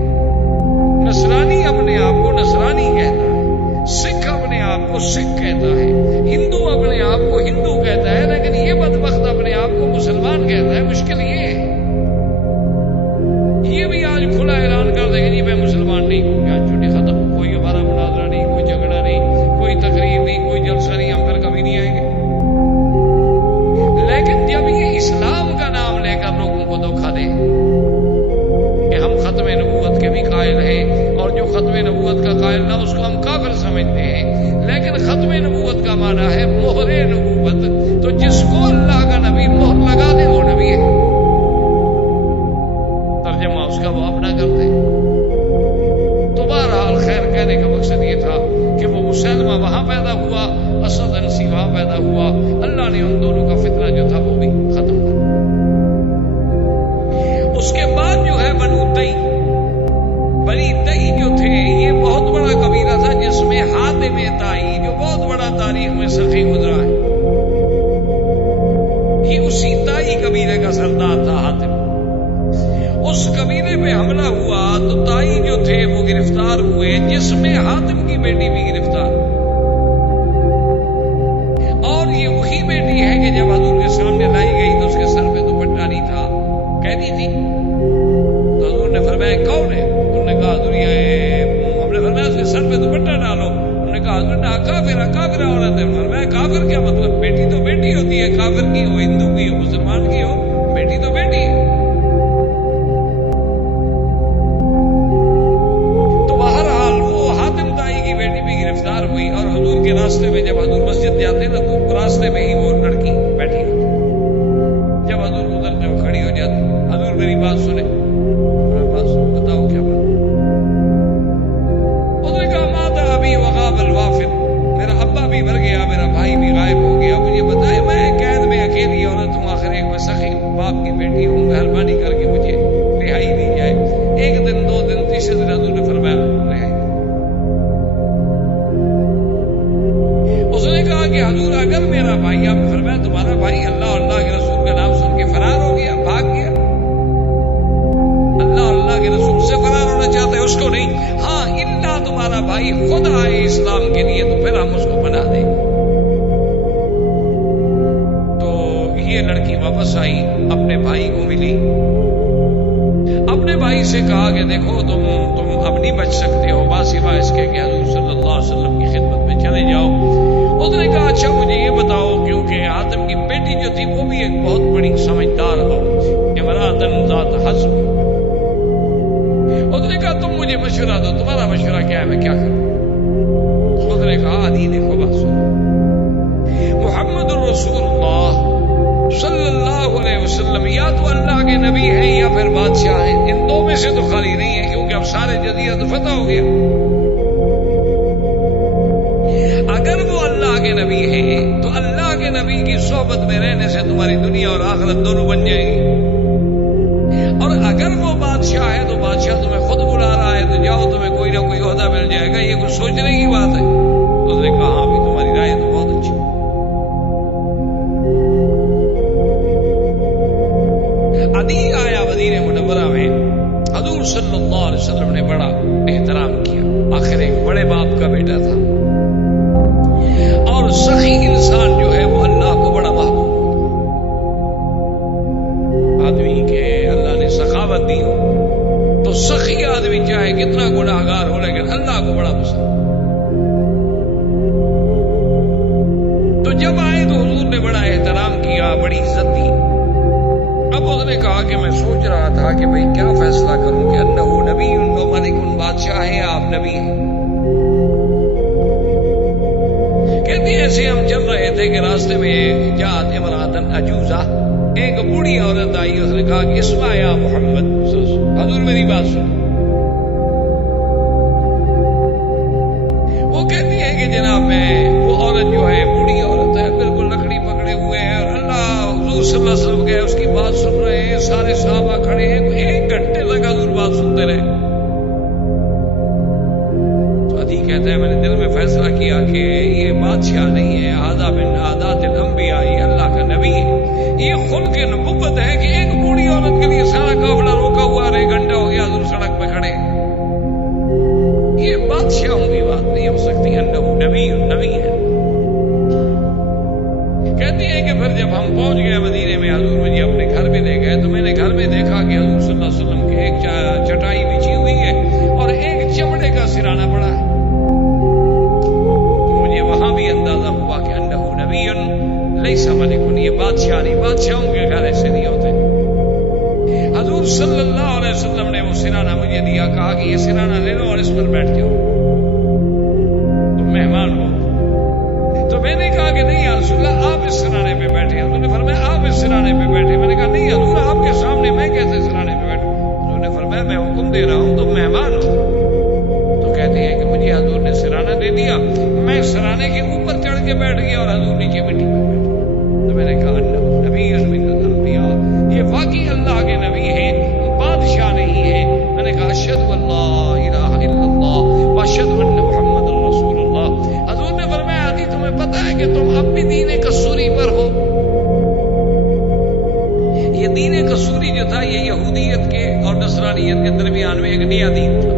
نصرانی اپنے آپ کو نصرانی کہتا ہے, سکھ اپنے آپ کو سکھ کہتا ہے, ہندو اپنے آپ کو ہندو کہتا ہے, لیکن یہ بدبخت اپنے آپ کو مسلمان کہتا ہے. مشکل یہ ہے, یہ بھی آج کھلا اعلان کر دے گا جی میں مسلمان نہیں ہوں, کیا چھٹی ختم, کوئی ہمارا مناظرہ نہیں, کوئی جھگڑا نہیں, کوئی تقریر نہیں, کوئی جلسہ نہیں, ہم پھر کبھی نہیں آئیں گے. لیکن جب یہ اسلام کا نام لے کر لوگوں کو دھوکہ دے کہ ہم ختم نبوت کے بھی قائل ہیں, اور جو ختم نبوت کا قائل نہ اس کو ہم کافر سمجھتے ہیں, لیکن ختم نبوت کا معنی ہے مہر نبوت. تو جس کو اللہ کا نبی مہر لگا دے وہ نبی ہے. ترجمہ اس کا وہ اپنا کرتے ہیں. تو بہرحال خیر کہنے کا مقصد یہ تھا کہ وہ مسلمہ وہاں پیدا ہوا, اسد انسی وہاں پیدا ہوا. اللہ نے ان دونوں کا فتنہ جو تھا وہ بھی ختم کر. اس کے بعد جو ہے بنی تئی جو تھے, یہ بہت بڑا قبیلہ تھا جس میں حاتم تائی جو بہت بڑا تاریخ میں سخی گزرا ہے, یہ اسی تائی قبیلے کا سردار تھا حاتم. اس قبیلے پہ حملہ ہوا تو تائی جو تھے وہ گرفتار ہوئے, جس میں حاتم کی بیٹی بھی گرفتار. اور یہ وہی بیٹی ہے کہ جب حضور کے سامنے لائی گئی تو اس کے سر پہ دوپٹہ نہیں تھا, قیدی تھی. تو حضور نے فرمایا کون ہے؟ انہوں نے کہا حضور یہ, ہم نے فرمایا اس کے سر پہ دوپٹہ ڈالو. انہوں نے کہا حضور کافر عورت ہے. فرمایا کافر کیا مطلب؟ بیٹی تو بیٹی ہوتی ہے, کافر کی ہو, ہندو کی ہو, مسلمان کی ہو, بیٹی تو بیٹی ہے. گرفتار ہوئی, اور حضور کے راستے میں جب حضور مسجد جاتے نا تو راستے میں ہی وہ لڑکی بیٹھی ہوتی. جب حضور گزرتے وہ کھڑی ہو جاتی, حضور میری بات سنیں. بتاؤ کیا بات؟ اس نے کہا ماتا ابھی وغاب الوافد, میرا ابا بھی مر گیا, میرا بھائی بھی غائب ہو گیا, مجھے بتائے میں قید میں اکیلی عورت ہوں, آخر ایک میں سخی باپ کی بیٹی ہوں, مہربانی کر کے مجھے رہائی دی جائے. ایک دن, 2 دن, تیسرے دن حضور نے فرمایا رہائی. اس نے کہا کہ حضور اگر میرا بھائی, آپ نے فرمایا تمہارا بھائی اللہ اور اللہ کے رسول کا نام سن کے فرار ہو گیا, بھاگ گیا, اللہ اور اللہ کے رسول سے فرار ہونا چاہتا ہے, اس کو نہیں. ہاں اللہ تمہارا بھائی خود آئے اسلام کے لیے تو پھر ہم اس کو بنا دیں. تو یہ لڑکی واپس آئی, اپنے بھائی کو ملی, اپنے بھائی سے کہا کہ دیکھو تم اب نہیں بچ سکتے ہو, سوائے اس کے کہ حضور صلی اللہ علیہ وسلم کی خدمت میں چلے جاؤ. اس نے کہا اچھا مجھے یہ بتاؤ, کیونکہ حاتم کی بیٹی جو تھی وہ بھی ایک بہت بڑی سمجھدار عورت تھی, امرأۃ ذات حسب. اس نے کہا تم مجھے مشورہ دو, تمہارا مشورہ کیا ہے, میں کیا کروں؟ اس نے کہا علی دیکھو بات سنو, محمد الرسول اللہ صلی اللہ علیہ وسلم یا تو اللہ کے نبی ہیں یا پھر بادشاہ ہیں, ان دو میں سے تو خالی نہیں ہے, کیونکہ اب سارے جزیرہ تو فتح ہو گیا. اگر وہ اللہ کے نبی ہیں تو اللہ کے نبی کی صحبت میں رہنے سے تمہاری دنیا اور آخرت دونوں بن جائیں گی. عدی آیا مدینہ منورہ میں، حضور صلی اللہ علیہ وسلم نے بڑا احترام کیا. آخر ایک بڑے باپ کا بیٹا تھا، اور سخی انسان جو ہے وہ اللہ کو بڑا محبوب ہوتا. آدمی کے اللہ نے سخاوت دی ہو تو سخی آدمی چاہے کتنا گناہگار ہو لیکن اللہ کو بڑا پسند. تو جب آئے تو حضور نے بڑا احترام کیا، بڑی عزت دی. اب اس نے کہا کہ میں سوچ رہا تھا کہ بھئی کیا فیصلہ کروں کہ انہو نبی و ملک، بادشاہ ہیں آپ نبی ہیں. کہتے ہیں ایسے ہم چل رہے تھے کہ راستے میں جاءت امرأۃ عجوزہ، ایک بوڑھی عورت آئی. اس نے کہا کہ اسمع یا محمد، حضور میری بات سن. وہ کہتی ہے کہ جناب میں، وہ عورت جو ہے بوڑھی عورت ہے، بالکل لکڑی پکڑے ہوئے ہیں، اور اللہ حضور صلی اللہ علیہ وسلم کے اس کی بات سن رہے ہیں. سارے صحابہ کھڑے ہیں، 1 گھنٹے تک حضور بات سنتے رہے. تو عدی کہتا ہے میں نے دل میں فیصلہ کیا کہ یہ بادشاہ نہیں ہے، ھذا من عادات الانبیاء، یہ اللہ کا نبی ہے. یہ خلق نبوت ہے کہ ایک بوڑھی عورت کے لیے سارا قافلہ روکا ہوا، 1 گھنٹہ ہو گیا حضور سڑک پہ کھڑے. یہ بادشاہوں کی بات نہیں ہو سکتی. انہو نبی ہے. کہتی ہے کہ پھر جب ہم پہنچ گئے مدینے میں، حضور مجھے اپنے گھر میں لے گئے. تو میں نے گھر میں دیکھا کہ حضور صلی اللہ علیہ وسلم کے ایک چٹائی بچھی ہوئی ہے اور ایک چمڑے کا سرانہ پڑا ہے. تو مجھے وہاں بھی اندازہ ہوا کہ انہو نبی لیس ملک، یہ بادشاہ نہیں، بادشاہوں کے گھر ایسے نہیں ہوتے. حضور صلی اللہ علیہ وسلم نے وہ سرانہ مجھے دیا، کہا کہ یہ سرانہ لے لو اور اس پر بیٹھ جاؤ، تم مہمان ہو. تو میں نے کہا کہ نہیں یا رسول اللہ آپ اس سرانے پہ بیٹھے. حضور نے فرمایا آپ اس سرانے پہ بیٹھے. میں نے کہا نہیں حضور آپ کے سامنے میں کیسے سرانے پہ بیٹھوں. حضور نے فرمایا میں حکم دے رہا ہوں، تم مہمان ہو. تو کہتے ہیں کہ مجھے حضور نے سرانہ دے دیا، میں سرانے کے اوپر چڑھ کے بیٹھ گیا اور حضور نیچے مٹی پہ بیٹھ. تو میں نے کہا نبی من الانبیاء، یہ واقعی اللہ کے نبی ہیں، بادشاہ نہیں ہے. میں نے کہا اشہد ان لا الہ الا اللہ واشہد ان محمد رسول اللہ. حضور نے فرمایا عدی تمہیں پتہ ہے کہ تم اب بھی دین کسوری پر ہو. یہ دین کسوری جو تھا یہ یہودیت کے اور نصرانیت کے درمیان میں ایک نیا دین تھا.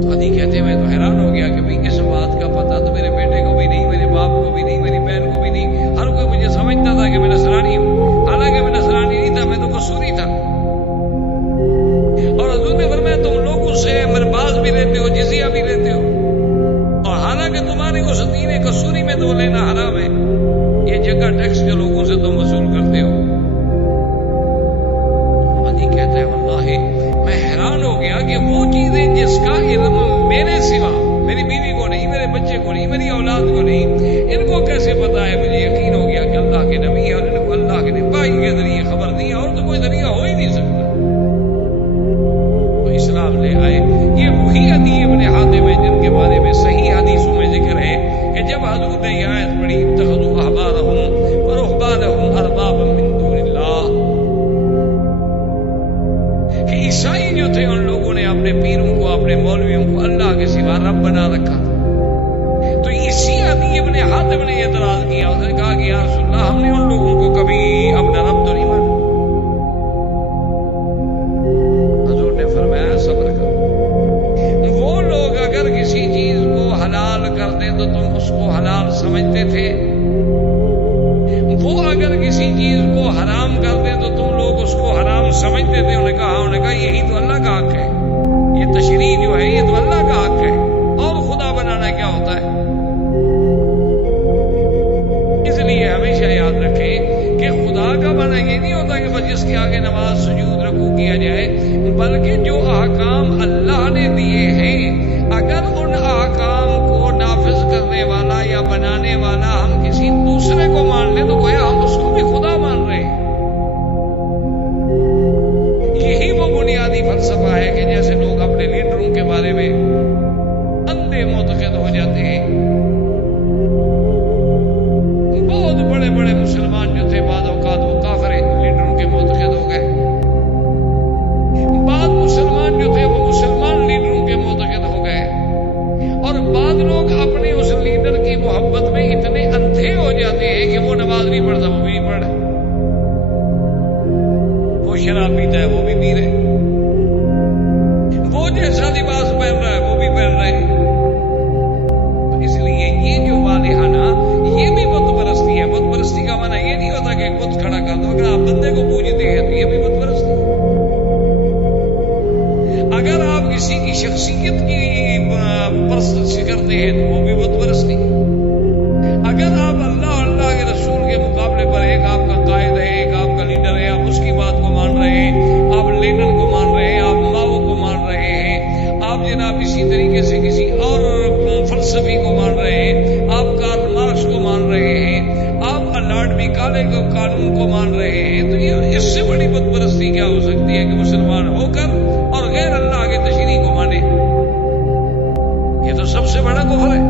تو عدی کہتے ہیں میں تو حیران ہو گیا کہ بھئی اس بات کا پتہ تو میرے بیٹے کو بھی نہیں، میرے باپ کو بھی نہیں، میری بہن کو بھی نہیں. ہر کوئی مجھے سمجھتا تھا کہ میں نصرانی ہوں، حالانکہ میں نصرانی نہیں تھا، میں تو کسوری تھا. اور حضور نے فرمایا تم لوگوں سے مرباز بھی لیتے ہو، جزیہ بھی لیتے ہو، اور حالانکہ تمہاری اس دین کسوری میں تو لینا حرام ہے. یہ جگہ ٹیکس جو لوگوں سے تم وصول کرتے ہو. عدی کہتا ہے واللہ میں حیران ہو گیا کہ وہ چیزیں جس کا علم میرے سوا، میری بیوی کو نہیں، میرے بچے کو نہیں، میری اولاد کو نہیں، ان کو کیسے پتا ہے. مجھے یقین ہو گیا کہ اللہ کے نبی ہے اور ان کو اللہ کے وحی کے ذریعے خبر دی ہے، اور تو کوئی ذریعہ ہو ہی نہیں سکتا. تو اسلام لے آئے. یہ وہی عدی ابن حاتم ہے جن کے بارے میں صحیح حدیثوں میں ذکر ہے کہ جب حضور نے یہ آیت پڑھی اتخذوا احبارهم ورهبانهم اربابا من دون اللہ، کہ عیسائی جو تھے ان لوگوں نے اپنے پیروں کو، اپنے مولویوں کو اللہ کے سوا رب بنا رکھا تھا. تو اسی عدی ابن حاتم نے اعتراض کیا. اس نے کہا کہ یا رسول اللہ ہم نے ان لوگوں کو کبھی اپنا رب تو نہیں مانا. حضور نے فرمایا صبر کرو. وہ لوگ اگر کسی چیز کو حلال کرتے تو تم اس کو حلال سمجھتے تھے، وہ اگر کسی چیز کو حرام کرتے تو تم لوگ اس کو حرام سمجھتے تھے. انہوں نے کہا یہی تو اللہ کا حق ہے، یہ تشریع جو ہے یہ تو اللہ کا حق ہے، اور خدا بنانا کیا ہوتا ہے. اس لیے ہمیشہ یاد رکھیں کہ خدا کا بنا یہ نہیں ہوتا کہ بس جس کے آگے نماز سجود رکوع کیا جائے، بلکہ جو احکام اللہ نے دیے ہیں اگر ان احکام کو نافذ کرنے والا یا بنانے والا ہم کسی دوسرے کو مان لیں تو گویا ہم اس کو بھی خدا مان رہے ہیں. یہی وہ بنیادی فلسفہ ہے کہ جیسے لوگ اپنے لیڈروں کے بارے میں اندھے معتقد ہو جاتے ہیں. بہت بڑے بڑے مسلمان جو تھے بعض اوقات وہ کافر لیڈروں کے معتقد ہو گئے. بعض مسلمان جو تھے وہ مسلمان لیڈروں کے معتقد ہو گئے. اور بعض لوگ اپنے اس لیڈر کی محبت میں اتنے اندھے ہو جاتے ہیں کہ وہ نماز نہیں پڑھتا پیتا ہے وہ بھی پی رہے، وہ جیسا لباس پہن رہا ہے وہ بھی پہن رہے ہیں۔ تو اس لیے یہ جو والہانہ یہ بھی بت پرستی ہے۔ بت پرستی کا معنی یہ نہیں ہوتا کہ ایک بت کھڑا کر دو، اگر آپ بندے کو پوجتے ہیں تو یہ بھی بت پرستی ہے۔ اگر آپ کسی کی شخصیت کی پرستش کرتے ہیں تو وہ بھی بت پرستی ہے۔ اگر آپ اللہ اور اللہ کے رسول کے مقابلے پر ایک آپ کا قائد ہے، ایک آپ کا لیڈر ہے، آپ اس کی بات کو مان رہے ہیں، آپ لینن کو مان رہے ہیں، آپ ماؤ کو مان رہے ہیں، آپ جناب اسی طریقے سے کسی اور فلسفی کو مان رہے ہیں، آپ کارل مارکس کو مان رہے ہیں، آپ لارڈ میکالے کو قانون کو مان رہے ہیں، تو یہ اس سے بڑی بت پرستی کیا ہو سکتی ہے کہ مسلمان ہو کر اور غیر اللہ کے تشریع کو مانے؟ یہ تو سب سے بڑا کفر ہے۔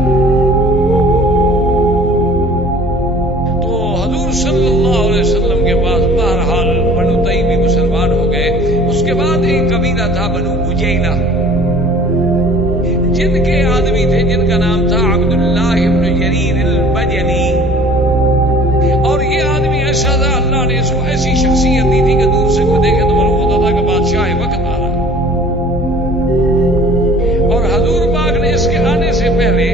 تو حضور صلی اللہ علیہ وسلم کے پاس بہرحال بنو تیم بھی مسلمان ہو گئے۔ اس کے بعد ایک قبیلہ تھا بنو بجیلہ، جن کے آدمی تھے جن کا نام تھا عبداللہ ابن جریر البجلی، اور یہ آدمی ایسا تھا اللہ نے اس کو ایسی شخصیت دی تھی کہ دور سے کوئی دیکھے تو معلوم ہوتا تھا کہ بادشاہ وقت آ رہا۔ اور حضور پاک نے اس کے آنے سے پہلے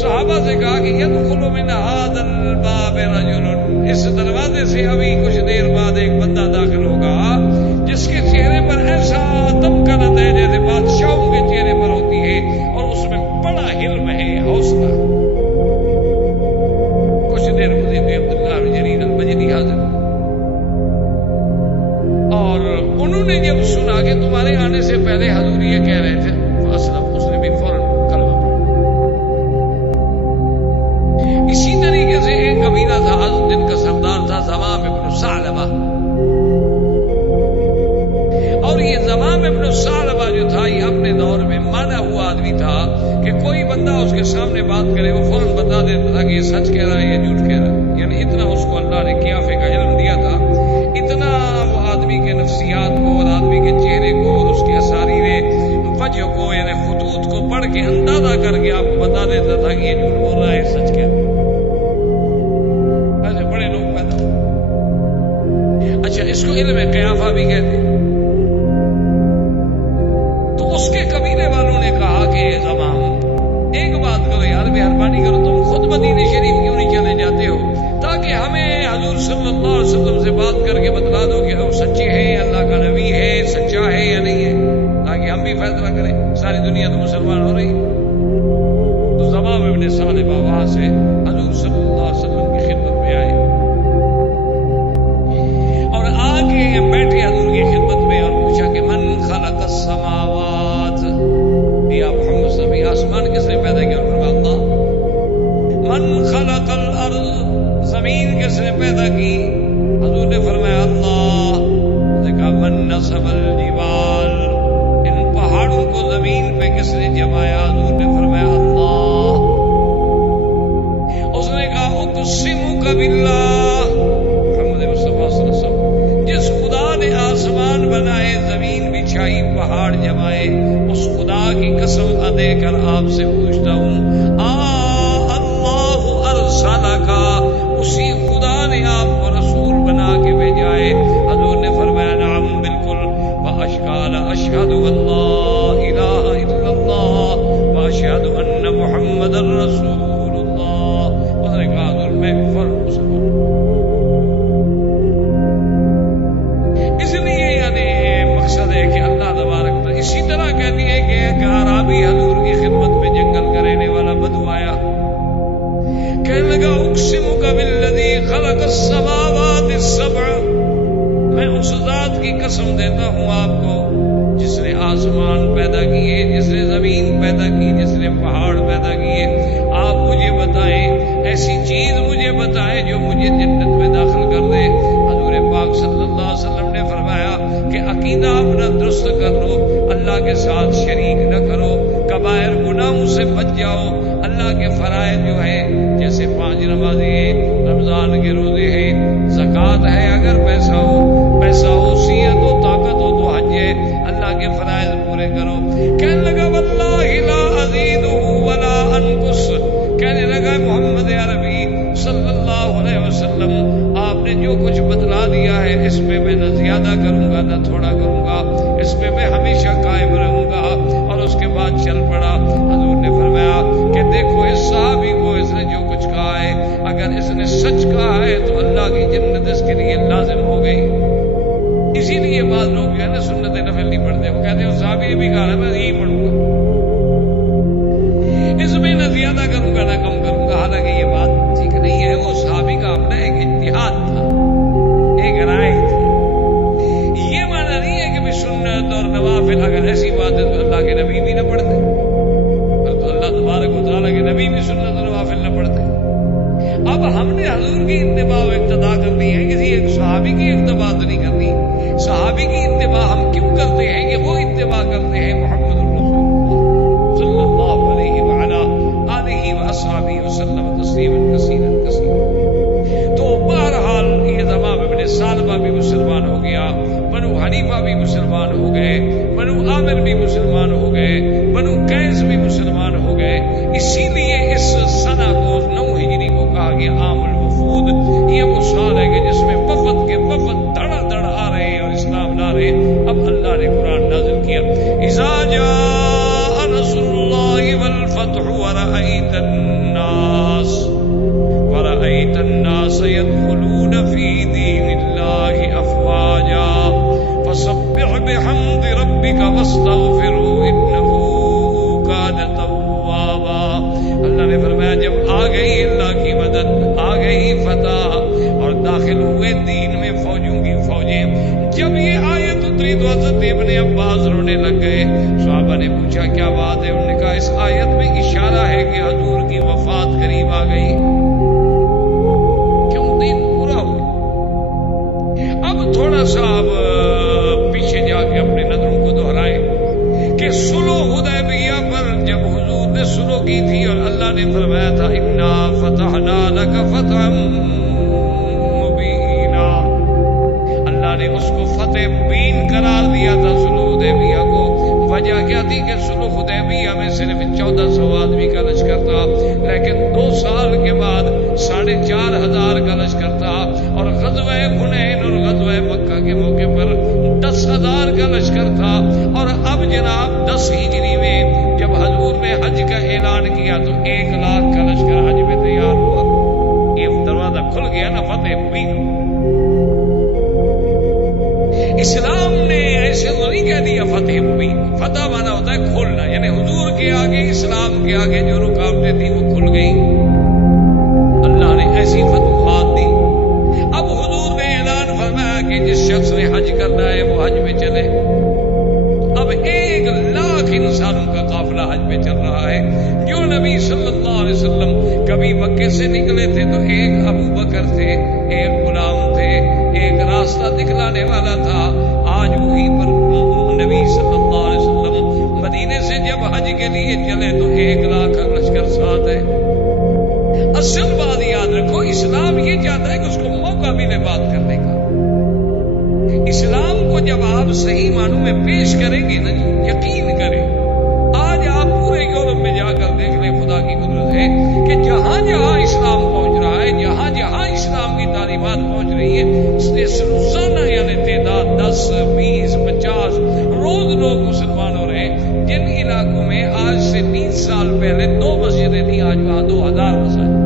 صحابہ سے کہا کہ يدخل من هذا الباب رجل، اس دروازے سے ابھی کچھ دیر بعد ایک بندہ داخل ہوگا جس کے چہرے پر ایسا دمکن ہے جیسے بادشاہوں کے چہرے پر ہوتی ہے، اور اس میں بڑا حلم ہے، حوصلہ۔ کچھ دیر گزری ہوئی عبداللہ بن جریر البجلی حاضر، اور انہوں نے جب سنا کہ تمہارے آنے سے پہلے حضور یہ کہہ رہے تھے فاسلم، اس نے بھی فوراً کلمہ پڑھا۔ اسی طریقے سے ایک قبیلہ تھا جن کا سردار تھا زمام ابن ثعلبہ، اور یہ زمام ابن ثعلبہ جو تھا یہ اپنے دور میں مانا ہوا آدمی تھا کہ کوئی بندہ اس کے سامنے بات کرے وہ فوراً بتا دیتا تھا کہ یہ سچ کہہ رہا ہے یا جھوٹ کہہ رہا ہے، یعنی اتنا اس کو اللہ نے قیافے کا علم دیا تھا، اتنا وہ آدمی کے نفسیات کو اور آدمی کے چہرے کو اور اس کے اساریر وجہ کو یعنی خطوط کو پڑھ کے اندازہ کر کے آپ کو بتا دیتا تھا کہ یہ جھوٹ بول رہا ہے سچ کہہ رہا ہے۔ ایسے بڑے لوگ پیدا ہوئے۔ اچھا، اس کو علم قیافہ بھی کہتے ہیں۔ تو اس کے قبیلے والوں نے کہا کہ زمام ایک بات کرو یار، مہربانی کرو تم خود مدینہ شریف کیوں نہیں چلے جاتے ہو تاکہ ہمیں حضور صلی اللہ علیہ وسلم سے بات کر کے بتلا دو کہ وہ سچے ہیں، اللہ کا نبی ہے، سچا ہے یا نہیں ہے، تاکہ ہم بھی فیصلہ کریں۔ ساری دنیا تو مسلمان ہو رہی۔ تو زمام ابن ثعلبہ وہاں سے حضور صلی اللہ علیہ وسلم کی خدمت میں آئے اور آ کے بیٹھے حضور کی خدمت میں اور پوچھا کہ من خلق السماوات، یا محمد صلی اللہ علیہ وسلم، آسمان کس نے پیدا کیا؟ اور فرمایا اللہ۔ من خلق الارض، زمین کس نے پیدا کی؟ حضور نے فرمایا اللہ۔ نے کہا من نصب الجبال، ان پہاڑوں کو زمین پہ کس نے جمایا؟ حضور نے فرمایا اللہ۔ اس نے کہا اقسمک باللہ، محمد مصطفیٰ صلی اللہ علیہ وسلم، جس خدا نے آسمان بنائے، زمین بچھائی، پہاڑ جمائے، اس خدا کی قسم دے کر آپ سے پوچھتا ہوں اللہ ارسلک، اسی خدا نے آپ کو رسول بنا کے بھیجا ہے؟ حضور نے فرمایا نعم بالکل۔ واشهد اشهد ان لا الہ الا اللہ واشهد ان محمد رسول اللہ۔ اس نے کہا حضور میں فوراً مسلمان۔ اس لیے یعنی مقصد ہے کہ اللہ تبارک تعالیٰ اسی طرح کہتی ہے کہ ایک اعرابی حضور کی خدمت میں جنگل کا رہنے والا بدو آیا، کہنے لگا اقسمک بالذی خلق السماوات السبع، میں اس ذات کی قسم دیتا ہوں آپ کو جس نے آسمان پیدا کیے، جس نے زمین پیدا کی، جس نے پہاڑ پیدا کیے، آپ مجھے بتائیں ایسی چیز مجھے بتائیں جو مجھے جنت میں داخل کر دے۔ حضور پاک صلی اللہ علیہ وسلم نے فرمایا کہ عقیدہ اپنا درست کر لو، اللہ کے ساتھ شریک نہ کرو، کبائر گناہوں سے بچ جاؤ، اللہ کے فرائض جو ہے جیسے 5 نمازیں ہیں، رمضان کے روزے ہیں، زکوٰۃ ہے، اگر پیسہ ہو، سیرت ہو، طاقت ہو تو حج ہے، اللہ کے فرائض پورے کرو۔ کہنے لگا واللہ لا ازیدہ ولا انقص، کہنے لگا محمد عربی صلی اللہ علیہ وسلم آپ نے جو کچھ بتلا دیا ہے اس میں میں نہ زیادہ کروں گا نہ تھوڑا کروں اس پہ میں ہمیشہ قائم رہوں گا. اور اس کے بعد چل پڑا. حضور نے فرمایا کہ دیکھو اس صحابی کو اس نے جو کچھ کہا ہے, اگر اس نے سچ کہا ہے تو اللہ کی جنت اس کے لیے لازم ہو گئی. اسی لیے بعض لوگ جو ہے نا سنت نفل نہیں پڑھتے, وہ کہتے ہیں صحابی نے بھی کہا ہے میں یہی پڑھوں گا, اس میں نہ زیادہ کروں گا نہ کم کروں گا. حالانکہ یہ بات ٹھیک نہیں ہے. وہ صحابی کا اپنا ایک اجتہاد تھا, ایک رائے تھی. یہ معنی نہیں ہے کہ بھی سنت اور نوافل اگر ایسی بات ہے تو اللہ کے نبی بھی نہ پڑھتے, تو اللہ تبارک و تعالیٰ کے نبی بھی سنت اور نوافل نہ پڑھتے. اب ہم نے حضور کی اتباع و اقتداء کرنی ہے, کسی ایک صحابی کی اتباع تو نہیں کرنی. صحابی کی اتباع ہم کیوں کرتے ہیں کہ وہ اتباع کرتے ہیں محمد صلی اللہ علیہ وعلا آلہ واصحابہ وسلم تسلیما کثیرا کثیرا. تو بہرحال یہ تمام ابن سالمہ بھی مسلمان ہو گیا, بنو حنیفہ بھی مسلمان ہو گئے, بنو عامر بھی مسلمان ہو گئے, بنو قیس بھی مسلمان ہو گئے. اسی لیے اس سنہ کو 9 ہجری کو کہا گیا عام الوفود. یہ وہ سال ہے کہ جس میں وفد کے وفد دھڑا دھڑ آ رہے ہیں اور اسلام لا رہے. اب اللہ نے قرآن نازل کیا, اذا جاء نصر اللہ والفتح ورأيت الناس يدخلون في دين الله أفواجا فسبح بحمد ربك واستغفره إنه كان توابا. اللہ نے فرمایا جب آ گئی اللہ کی مدد, آ گئی فتح اور داخل ہوئے دین میں فوجوں کی فوجیں. جب یہ آیت اتری تو حضرت ابن عباس رونے لگ گئے. صحابہ نے پوچھا کیا بات ہے؟ انہوں نے کہا اس آیت میں اشارہ ہے کہ حضور کی وفات قریب آ گئی, کیوں دین پورا ہو گیا. اب تھوڑا سا پیچھے جا کے اپنے نظروں کو دہرائیں کہ صلح حدیبیہ پر جب حضور نے صلح کی تھی اور اللہ نے فرمایا تھا انا فتحنا لک فتحا مبینا, اللہ نے اس کو فتح مبین قرار دیا تھا صلح حدیبیہ کو. وجہ کیا تھی کہ صلح حدیبیہ میں صرف 1400 آدمی کا لشکر تھا, لیکن 2 سال کے بعد 4500 کا لشکر تھا. اور غزوہ حنین اور غزوہ مکہ کے موقع پر 10,000 کا لشکر تھا. اور اب جناب 10 ہجری میں جب حضور نے حج کا اعلان کیا تو 1 لاکھ کا لشکر حج میں تیار ہوا. یہ دروازہ کھل گیا نا فتح مبین. اسلام نے ایسے تو نہیں کہہ دیا فتح مبین. فتح مانا ہوتا ہے کھولنا, یعنی حضور کے آگے اسلام کے آگے جو رکاوٹیں تھیں وہ کھل گئی. اللہ نے ایسی فتوحات دی. اب حضور نے اعلان فرمایا کہ جس شخص نے حج کرنا ہے وہ حج میں چلے. اب 1 لاکھ انسانوں کا قافلہ حج میں چل رہا ہے. جو نبی صلی اللہ علیہ وسلم کبھی مکے سے نکلے تھے تو ایک ابو بکر تھے, ایک غلام تھے, ایک راستہ دکھلانے والا تھا. آج وہی پر نبی صلی اللہ علیہ وسلم مدینے سے جب حج کے لیے چلے تو 1 لاکھ کا لشکر ساتھ ہے. اصل بات یاد رکھو, اسلام یہ چاہتا ہے کہ اس کو موقع ملے بات کرنے کا. اسلام کو جب آپ صحیح معنوں میں پیش کریں گے نا, یقین کریں, آج آپ پورے یورپ میں جا کر دیکھ لیں, خدا کی قدرت ہے کہ جہاں جہاں اسلام پہنچ رہا ہے, جہاں جہاں اسلام کی تعلیمات پہنچ رہی ہے, روزانہ یعنی تعداد 10, 20, 50 روز لوگ مسلمان ہو رہے ہیں. جن علاقوں میں آج سے 20 سال پہلے 2 مسجدیں تھیں, آج وہاں 2000 مساجد.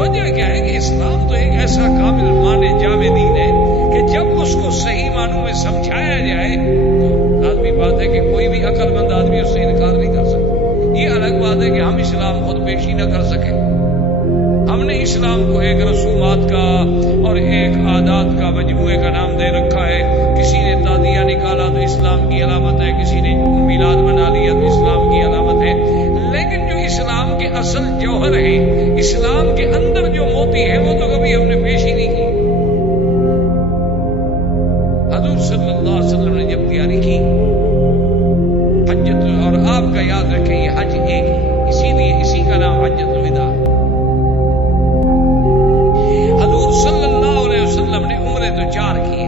وجہ کیا ہے کہ اسلام تو ایک ایسا کامل معنی جامع دین ہے کہ جب اس کو صحیح معنوں میں سمجھایا جائے تو لازمی بات ہے کہ کوئی بھی عقل مند آدمی اس سے انکار نہیں کر سکتا. یہ الگ بات ہے کہ ہم اسلام خود پیشی نہ کر سکیں. ہم نے اسلام کو ایک رسومات کا اور ایک عادات کا مجموعے کا نام دے رکھا ہے. کسی نے تعزیہ نکالا تو اسلام کی علامت ہے, کسی نے میلاد بنا لیا تو اسلام کی علامت ہے. لیکن جو اسلام کے اصل جوہر ہے, اسلام کے اندر جو موتی ہے, وہ تو کبھی ہم نے پیش ہی نہیں کی. حضور صلی اللہ علیہ وسلم نے جب تیاری کی حجت, اور آپ کا یاد رکھیں یہ حج ایک ہی, اسی لیے اسی کا نام حجت الوداع. حضور صلی اللہ علیہ وسلم نے عمرے تو 4 کیے,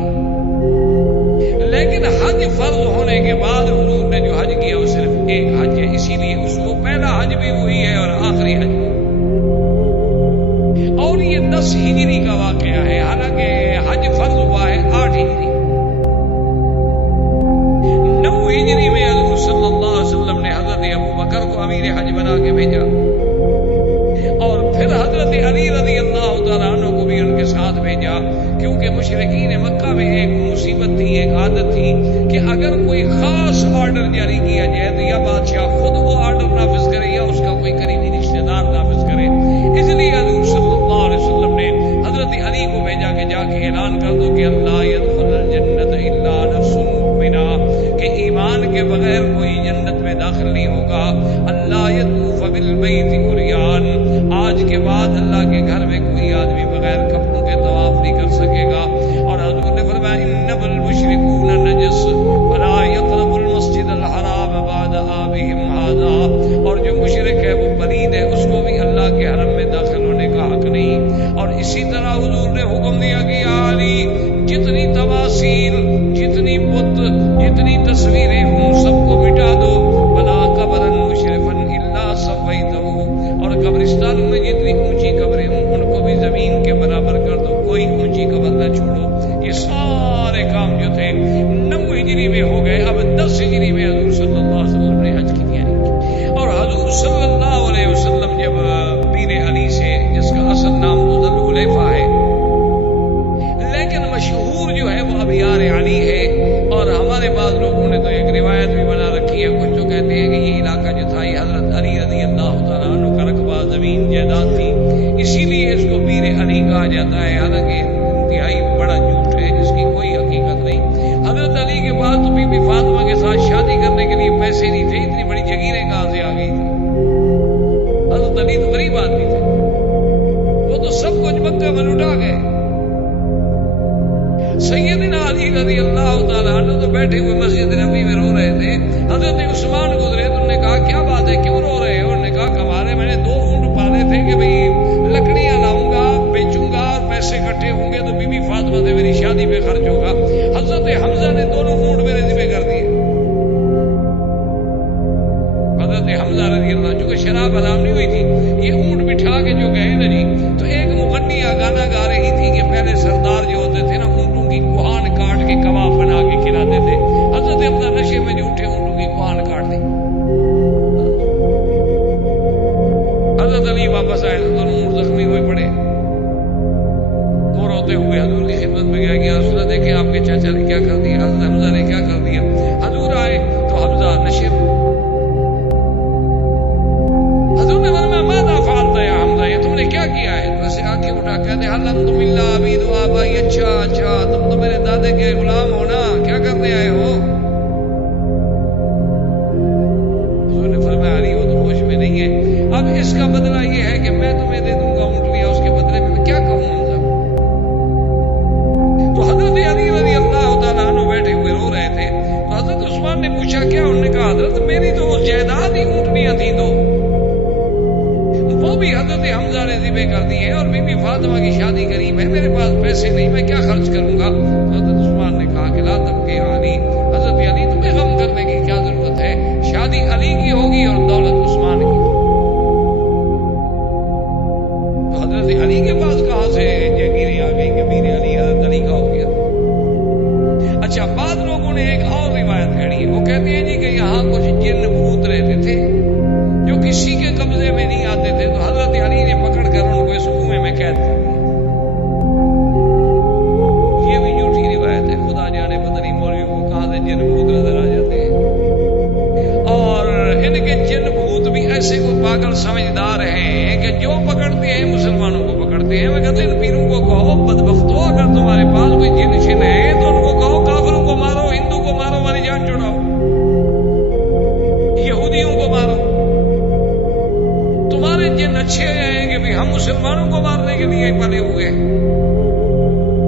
لیکن حج فرض ہونے کے بعد حضور نے جو حج کیا وہ صرف ایک حج ہے. اسی لیے اس کو پہلا حج بھی وہی ہے اور آخری حج. اور یہ 10 ہجری کا واقعہ ہے. حالانکہ حج فرض ہوا ہے آرڈر جاری کیا جائے تو یا بادشاہ خود وہ آرڈر نافذ کرے یا اس کا کوئی قریبی رشتہ دار نافذ کرے. اس لیے حضور صلی اللہ علیہ وسلم نے حضرت علی کو بھیجا کہ جا کے اعلان کر دو کہ اللہ يدخل الجنت الا نفس مؤمنہ، کہ ایمان کے بغیر کوئی جنت میں داخل نہیں ہوگا. اللہ يطوف بالبیت عریان، آج کے بعد اللہ کے گھر میں کوئی آدمی بغیر کپڑوں کے طواف نہیں کر سکے گا. اور حضور نے فرمایا انما المشركون نجس فلا يقربوا المسجد الحرام بعد عامهم هذا، اور جو مشرک ہے وہ پلید ہے، اس کو بھی اللہ کے حرم میں داخل ہونے کا حق نہیں. اور اسی طرح حضور نے حکم دیا کہ یا علی جتنی تماثیل، جتنی بت، جتنی تصویریں ہوں سب کو مٹا دو. بلا قبرا مشرفا الا سویتہ، اور قبرستان میں جتنی اونچی قبریں ہوں ان کو بھی زمین کے برابر کر دو، کوئی اونچی قبر نہ چھوڑو. یہ سارے کام جو تھے 9 ہجری میں ہو گئے. اب 10 ہجری میں حضور صلی اللہ علیہ وسلم نے حج کی تیاری کی. اور حضور صلی اللہ علیہ وسلم جب پیر علی سے، جس کا اصل نام ذو الحلیفہ ہے لیکن مشہور جو ہے وہ ابیار علی ہے، اور ہمارے بعض لوگوں نے تو ایک روایت بھی بنا رکھی ہے، کچھ تو کہتے ہیں کہ یہ علاقہ جو تھا یہ حضرت علی رضی اللہ تعالیٰ عنہ کا رقبہ زمین جائیداد تھی، اسی لیے اس کو پیر علی کہا جاتا ہے. حالانکہ انتہائی بڑا جھوٹ ہے، اس کی کوئی حقیقت نہیں. حضرت علی کے پاس تو بی بی فاطمہ کے ساتھ شادی کرنے کے لیے پیسے نہیں تھے، اتنی بڑی جگیریں کہاں سے آ گئی تھی. حضرت علی تو غریب آدمی تھے، وہ تو سب کچھ مکہ میں لٹا گئے. سیدنا علی رضی اللہ تعالیٰ عنہ تو بیٹھے ہوئے مسجد نبوی میں رو رہے تھے. حضرت عثمان گزرے تو انہوں نے کہا کیا بات ہے، کیوں رو رہے ہو؟ انہوں نے کہا ہمارے میں نے 2 اونٹ پالے تھے کہ بھئی لکڑیاں لاؤں گا، بیچوں گا، اور پیسے اکٹھے ہوں گے تو بی بی فاطمہ سے میری شادی پہ خرچ ہوگا. حضرت حمزہ نے 2 اونٹ میرے ذمہ کر دیے. حضرت حمزہ رضی اللہ، چونکہ شراب حرام نہیں ہوئی تھی، یہ اونٹ بٹھا کے جو گئے نا جی، تو ایک مغنیہ گانا گا رہی تھی کہ پہلے سردار جو ہوتے تھے نا اونٹوں کی کوہان کاٹ کے کباب بنا کے کھلاتے تھے. حضرت اپنا نشے میں جھوٹے اونٹوں کی کوہان کاٹ دی. حضرت علی واپس آئے تو 2 اونٹ زخمی ہوئے پڑے. وہ روتے ہوئے حضور کی خدمت میں گیا کہ رسول اللہ دیکھیں آپ کے چاچا نے کیا کر دیا، حضرت حمزہ نے کیا کر دیا. حضور آئے تو حمزہ نشے میں. حضور نے فرمایا ماذا فعلت یا حمزہ، یہ تم نے کیا کیا ہے؟ تو اسے آنکھیں اٹھا کہتے الحمد للہ عبید و آبائی. اچھا تم تو میرے دادے کے غلام ہو نا، کیا کرنے آئے ہو؟ حضور نے فرمایا علی وہ تو ہوش میں نہیں ہے. اب اس کا بدلہ یہ ہے کہ میں تمہیں دے دوں گا اونٹ لیا، اس کے بدلے میں کیا کہوں حمزہ؟ تو حضرت علی رضی اللہ تعالیٰ عنہ بیٹھے ہوئے رو رہے تھے. تو حضرت عثمان نے پوچھا کیا؟ انہوں نے کہا حضرت میری تو جائیداد ہی اونٹنیاں تھیں، تو وہ بھی حضرت حمزہ نے ذبح کر دی ہے، اور بی بی فاطمہ کی شادی قریب ہے، میرے پاس پیسے نہیں، میں کیا خرچ کروں گا؟ حضرت عثمان نے کہا کہ لا تبکے علی، حضرت علی تمہیں غم کرنے کی کیا ضرورت ہے، شادی علی کی ہوگی اور دولت عثمان کی. تو حضرت علی کے پاس کہاں سے جگیریں آ گئی کہ پیر علی حضرت علی کا ہو گیا؟ اچھا، بعض لوگوں نے ایک اور روایت کھڑی ہے، وہ کہتے ہیں جی کہ یہاں کچھ جن بھوت رہتے تھے جو کسی کے قبضے میں نہیں آتے تھے، تو حضرت علی نے پکڑ کر ان کو اس کنویں میں قید کر دیا. یہ بھی جھوٹی روایت ہے، خدا جانے پتہ نہیں مولویوں کو کہاں سے جن بھوت نظر آ جاتے ہیں. اور ان کے جن بھوت بھی ایسے کو پاگل سمجھدار ہیں کہ جو پکڑتے ہیں مسلمانوں کو پکڑتے ہیں. میں کہتے ہیں ان پیروں کو کہو بدبختو، اگر تمہارے پاس کوئی جن شن ہے تو ان کو کہو کافروں کو مارو، ہندو کو مارو، ہماری جان چھڑاؤ، یہودیوں کو مارو. تمہارے جن اچھے ہیں کہ بھی ہم مسلمانوں کو مارنے کے لیے پلے ہوئے.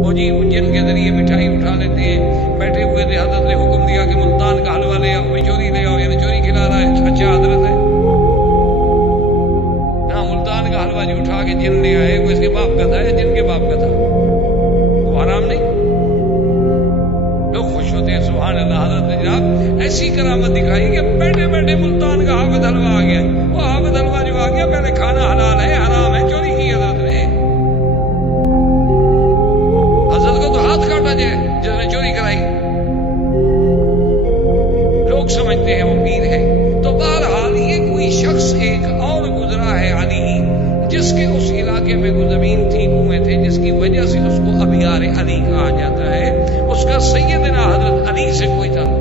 وہ جی جن کے ذریعے مٹھائی اٹھا لیتے ہیں. بیٹھے ہوئے تھے، حضرت نے حکم دیا کہ ملتان کا حلوہ لے آؤ، چوری لے آؤ، یعنی چوری کھلا رہا ہے. اچھا حضرت ہے ہاں، ملتان کا حلوہ جو اٹھا کے جن لے آئے، وہ اس کے باپ کا تھا یا جن کے باپ کا تھا؟ وہ حرام نہیں؟ لوگ خوش ہوتے ہیں سبحان اللہ. حضرت نے جناب ایسی کرامت دکھائی کہ بیٹھے بیٹھے ملتان کا حافظ حلوہ آ گیا. وہ حافظ حلوہ جو آ گیا، پہلے کھانا حلال ہے حرام ہے، چوری کی حضرت نے. حضرت کو تو ہاتھ کاٹا جائے جس نے چوری کرائی. لوگ سمجھتے ہیں وہ پیر ہے. تو بہرحال یہ کوئی شخص ایک اور گزرا ہے علی، جس کے اس علاقے میں کوئی زمین تھی، کنویں تھے، جس کی وجہ سے اس کو ابیار علی کہا جاتا ہے. اس کا سیدنا حضرت علی سے کوئی تعلق.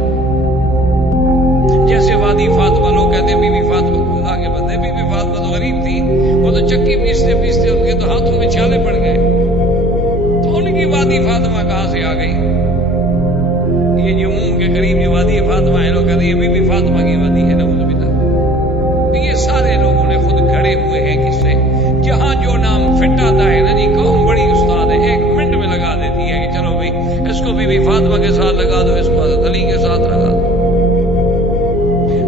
کہاں سے آ گئی؟ یہ جموم کے قریب جو وادی فاطمہ ہے، لوگ کہتے ہیں بی بی فاطمہ کی وادی ہے، نعوذ باللہ۔ یہ سارے لوگوں نے خود گھڑے ہوئے ہیں قصے، جہاں جو نام فٹ آتا ہے نا جی، قوم بڑی استاد ہے، 1 منٹ میں لگا دیتی ہے کہ چلو بھائی اس کو بی بی فاطمہ کے ساتھ لگا دو، اس کو حضرت علی کے ساتھ لگا دو۔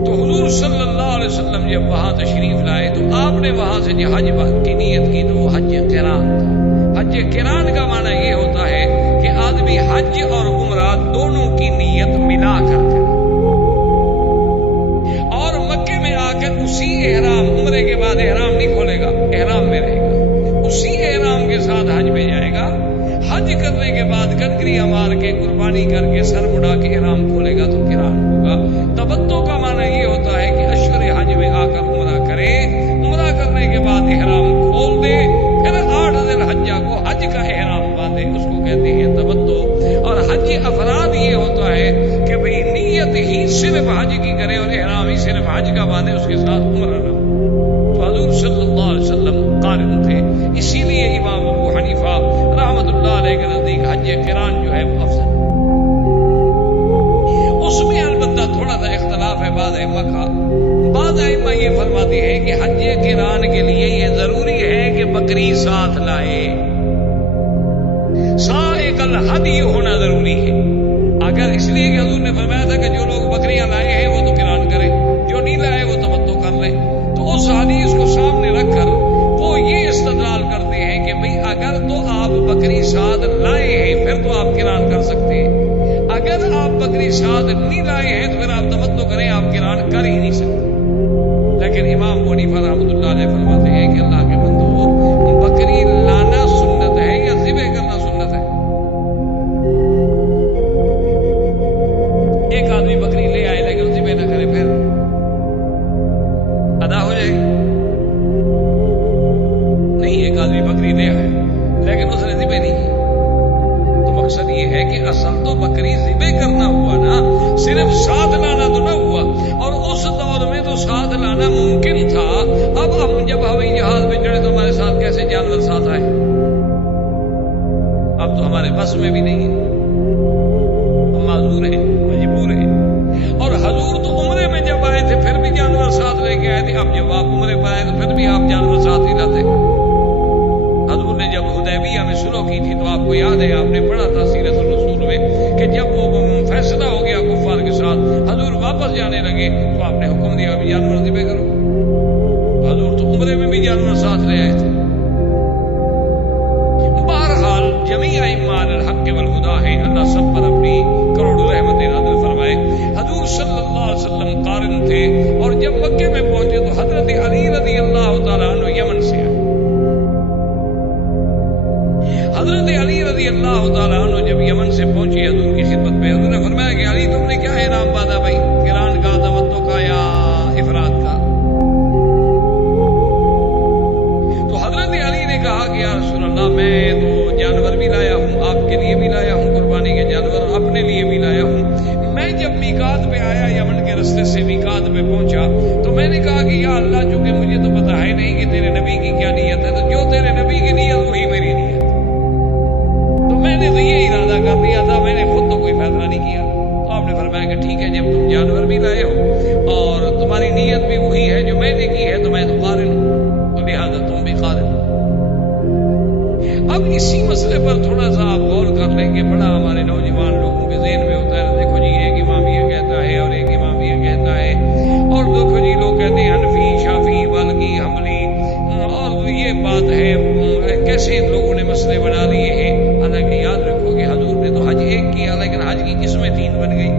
تو حضور صلی اللہ علیہ وسلم جب وہاں تشریف لائے تو آپ نے وہاں سے جو حج کی نیت کی تو وہ حج قران تھا۔ حج قران کا معنی یہ ہوتا ہے کہ آدمی حج اور عمرہ دونوں کی نیت ملا کر کرے، اور مکے میں آ کر اسی احرام، عمرے کے بعد احرام نہیں کھولے گا، احرام میں رہے گا، اسی احرام کے ساتھ حج میں جائے گا۔ حج کرنے کے بعد کنکریاں مار کے قربانی کر کے سر مڑا کے احرام کھولے گا تو قران ہوگا۔ تمتع کا معنی یہ ہوتا ہے کہ اشہر حج میں آ کر عمرہ کرے، عمرہ کرنے کے بعد احرام کھول دے، پھر 8 ذی الحجہ کو حج کا احرام باندھے، اس کو کہتے ہیں تمتع۔ اور حج افراد یہ ہوتا ہے کہ بھئی نیت ہی صرف حج کی کرے اور احرام ہی صرف حج کا باندھے، اس کے ساتھ عمرہ نہ ہو۔ تو حضور صلی اللہ علیہ وسلم قارن تھے، اسی لیے امام ابو حنیفہ رحمۃ اللہ علیہ کے نزدیک حج قران جو ہے وہ افضل۔ اس میں البتہ تھوڑا سا اختلاف ہے بعض ائمہ کا۔ بعض ائمہ یہ فرماتے ہیں کہ حج قران کے لیے یہ ضروری ہے کہ بکری ساتھ لائے، سائق الہدی ہونا ضروری ہے۔ اگر اس لیے کہ حضور نے فرمایا تھا کہ جو لوگ بکریاں لائے ہیں وہ تو قران کریں، جو نہیں لائے وہ تمتع کر لیں، تو اس حدیث کو سامنے رکھ کر وہ یہ استدلال کرتے ہیں کہ بھئی اگر تو آپ بکری ساتھ لائے ہیں پھر تو آپ قران کر سکتے ہیں، اگر آپ بکری ساتھ نہیں لائے ہیں تو پھر آپ تمتع کریں، آپ قران کر ہی نہیں سکتے۔ لیکن امام ابو حنیفہ رحمۃ اللہ علیہ فرماتے ہیں کہ اللہ کے بندو، بکری لانا سنت ہے یا ذبح کرنا سنت ہے؟ ایک آدمی بکری لے آئے لیکن ذبح نہ کرے پھر ادا ہو جائے گی؟ نہیں، ایک آدمی بکری لے آئے لیکن اس نے ذبح نہیں کی، تو مقصد یہ ہے کہ اصل تو بکری ذبح کرنا ہوا نا، صرف ساتھ لانا تو نہ ہوا۔ اور اس دور میں تو ساتھ لانا ممکن تھا، اب ہم جب ہوائی جہاز میں چڑھے تو ہمارے ساتھ کیسے جانور ساتھ آئے؟ اب تو ہمارے بس میں بھی نہیں ہے، ہم معذور ہیں، مجبور ہیں۔ اور حضور تو عمرے میں جب آئے تھے پھر بھی جانور ساتھ لے کے آئے تھے، اب جب آپ عمرے پر آئے تو پھر بھی آپ جانور ساتھ ہی لاتے۔ حضور نے جب حدیبیہ میں صلح کی تھی تو آپ کو یاد ہے، آپ نے پڑھا تھا سیرت الرسول میں کہ جب وہ فیصلہ ہو گیا کفار کے ساتھ، حضور واپس جانے لگے تو آپ نے حکم دیا ابھی جانور ذبح کرو۔ حضور تو عمرے میں بھی جانور ساتھ لے آئے تھے۔ بہرحال جمیع ائمہ الحق والہدی ہیں، اللہ سب پر اپنی کروڑ رحمتیں نازل فرمائے۔ حضور صلی اللہ علیہ وسلم قارن تھے، اور جب مکے میں پہنچے تو حضرت علی رضی اللہ تعالیٰ عنہ یمن سے آئے۔ حضرت علی رضی اللہ تعالیٰ عنہ جب یمن سے پہنچی حضور کی خدمت میں، حضور نے فرمایا کہ علی تم نے کیا احرام باندھا بھائی، قران کا، تمتع کا یا افراد کا؟ تو حضرت علی نے کہا کہ یا رسول اللہ میں تو جانور بھی لایا ہوں، آپ کے لیے بھی لایا ہوں قربانی کے جانور، اپنے لیے بھی لایا ہوں۔ میں جب میقات پہ آیا، یمن کے رستے سے میقات پہ پہنچا تو میں نے کہا کہ یا اللہ چونکہ مجھے تو پتا ہے نہیں کہ تیرے نبی کی کیا نیت ہے، تو جو تیرے نبی کی نیت وہی میری نیت، میں نے تو یہ ارادہ کر دیا تھا، میں نے خود تو کوئی فیصلہ نہیں کیا۔ تو آپ نے فرمایا کہ ٹھیک ہے، جب تم جانور بھی لائے ہو اور تمہاری نیت بھی وہی ہے جو میں نے کی ہے تو میں تو قارن ہوں، تو لہٰذا تم بھی قارن ہو۔ اب اسی مسئلے پر تھوڑا سا آپ غور کر لیں کہ بڑا ہمارے نوجوان لوگوں کے ذہن میں ہوتا ہے، دیکھو جی ایک امام یہ کہتا ہے اور ایک امام یہ کہتا ہے، اور دیکھو جی لوگ کہتے ہیں حنفی، شافعی، مالکی، حنبلی، اور یہ بات ہے کیسے ان لوگوں نے مسئلے بنا لیے ہیں۔ حالانکہ یاد رکھو کہ حضور نے تو حج ایک کیا لیکن حج کی قسمیں 3 بن گئی۔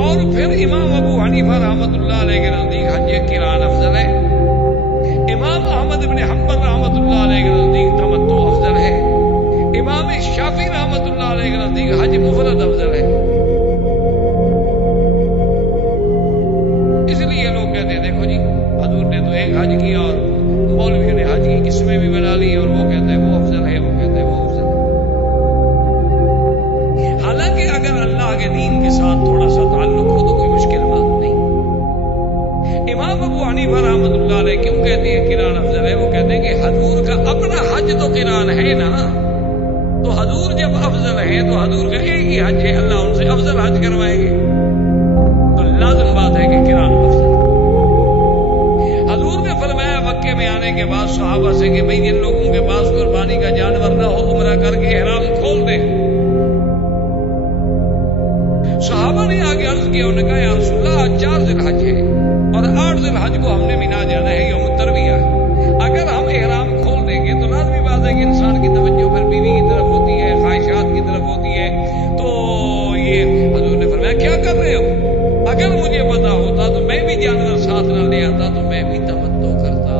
اور پھر امام ابو حنیفہ رحمۃ اللہ علیہ کے نزدیک حج قران افضل ہے، امام احمد بن حنبل رحمۃ اللہ علیہ کے نزدیک تمتع افضل ہے، امام شافعی رحمۃ اللہ علیہ کے نزدیک حج مفرد افضل ہے۔ اس لیے لوگ کہتے ہیں دیکھو جی حضور نے تو ایک حج کیا اور مولوی نے حج کی قسمیں بھی بنا لی، اور وہ کہتے ہیں وہ افضل ہے، وہ کہتے ہیں وہ افضل ہے۔ حالانکہ اگر اللہ کے دین کے ساتھ تھوڑا سا تعلق ہو تو کوئی مشکل بات نہیں۔ امام ابو حنیفہ رحمۃ اللہ علیہ کیوں کہتے ہیں قران افضل ہے؟ وہ کہتے ہیں کہ حضور کا اپنا حج تو قران ہے نا، ہیں تو حضور کا ایک ہی حج ہے، اللہ ان سے افضل حج کروائیں گے، تو لازم بات ہے کہ قران افضل۔ حضور نے فرمایا مکے میں آنے کے بعد صحابہ سے کہ بھئی جن لوگوں کے پاس قربانی کا جانور نہ ہو عمرہ کر کے احرام کھول دے۔ صحابہ نے آگے عرض کیا، انہوں نے کہا یا رسول اللہ 4 ذی الحج ہے اور 8 ذی الحج کو ہم نے مینا جانا ہے، یوم الترویہ، اگر ہم احرام کھول دیں گے تو لازمی بات ہے کہ انسان کی توجہ پھر بیوی کی طرف ہوتی ہے، خواہشات کی طرف ہوتی ہے، تو یہ حضور نے فرمایا کیا کر رہے ہو؟ اگر مجھے پتا ہوتا تو میں بھی جانور ساتھ نہ لے آتا، تو میں بھی تمتع کرتا،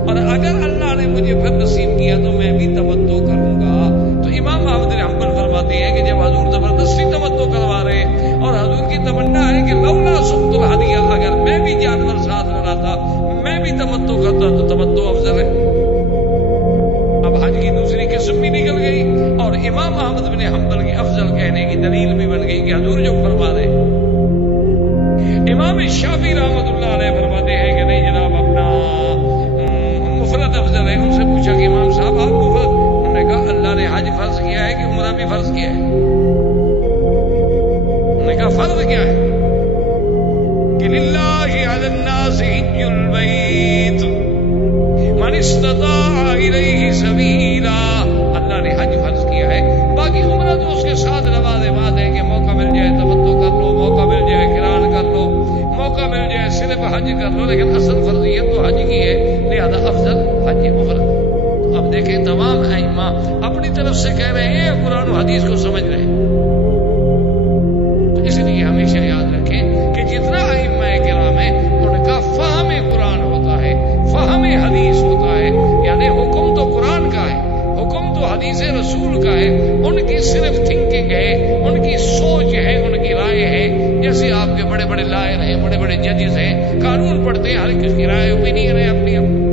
اور اگر اللہ نے مجھے پھر نصیب کیا تو میں بھی تمتع کروں گا۔ تو امام احمد بن حنبل فرماتے ہیں کہ جب حضور زبردستی تمتع کروا رہے اور حضور کی تمنا ہے کہ لولا سقت الہدیہ، اگر میں بھی جانور ساتھ نہ لاتا میں بھی تمتع کرتا تو تمتع افضل ہے۔ اب حج کی دوسری قسم بھی نکل گئی اور امام احمد بن حنبل کی افضل کہنے کی دلیل بھی بن گئی کہ حضور جو فرما دے۔ امام شافعی رحمۃ اللہ علیہ فرماتے ہیں کہ نہیں جناب اپنا مفرد افضل ہے۔ ان سے پوچھا کہ امام صاحب آپ مفرد، انہوں نے کہا اللہ نے حج فرض کیا ہے کہ عمرہ بھی فرض کیا ہے؟ انہوں نے کہا فرض کیا ہے کہ للہ علی الناس حج البیت من استطاع الیہ سبیلا، اللہ نے حج فرض کیا ہے، باقی عمرہ تو اس کے ساتھ لوازمات ہے کہ موقع مل جائے تمتع کر لو، موقع مل جائے قران کر لو، موقع مل جائے صرف حج کر لو، لیکن اصل فرضیت تو حج کی ہے، لہذا افضل حج مفرد۔ اب دیکھیں تمام ائمہ اپنی طرف سے کہہ رہے ہیں قرآن و حدیث کو سمجھ رہے ہیں، تو اس لیے ہمیشہ یاد رکھیں کہ جتنا ائمہ کرام ہیں ان کا فہم قرآن ہوتا ہے، فہم حدیث ہوتا ہے، یعنی حکم تو قرآن کا ہے، حکم تو حدیث رسول کا ہے، ان کی صرف تھنکنگ ہے، ان کی سوچ ہے، ان کی رائے ہے۔ جیسے آپ کے بڑے بڑے لائر ہیں، بڑے بڑے ججز ہیں، قانون پڑھتے ہیں، ہر کس کی رائے اوپینین ہے اپنی اپنی،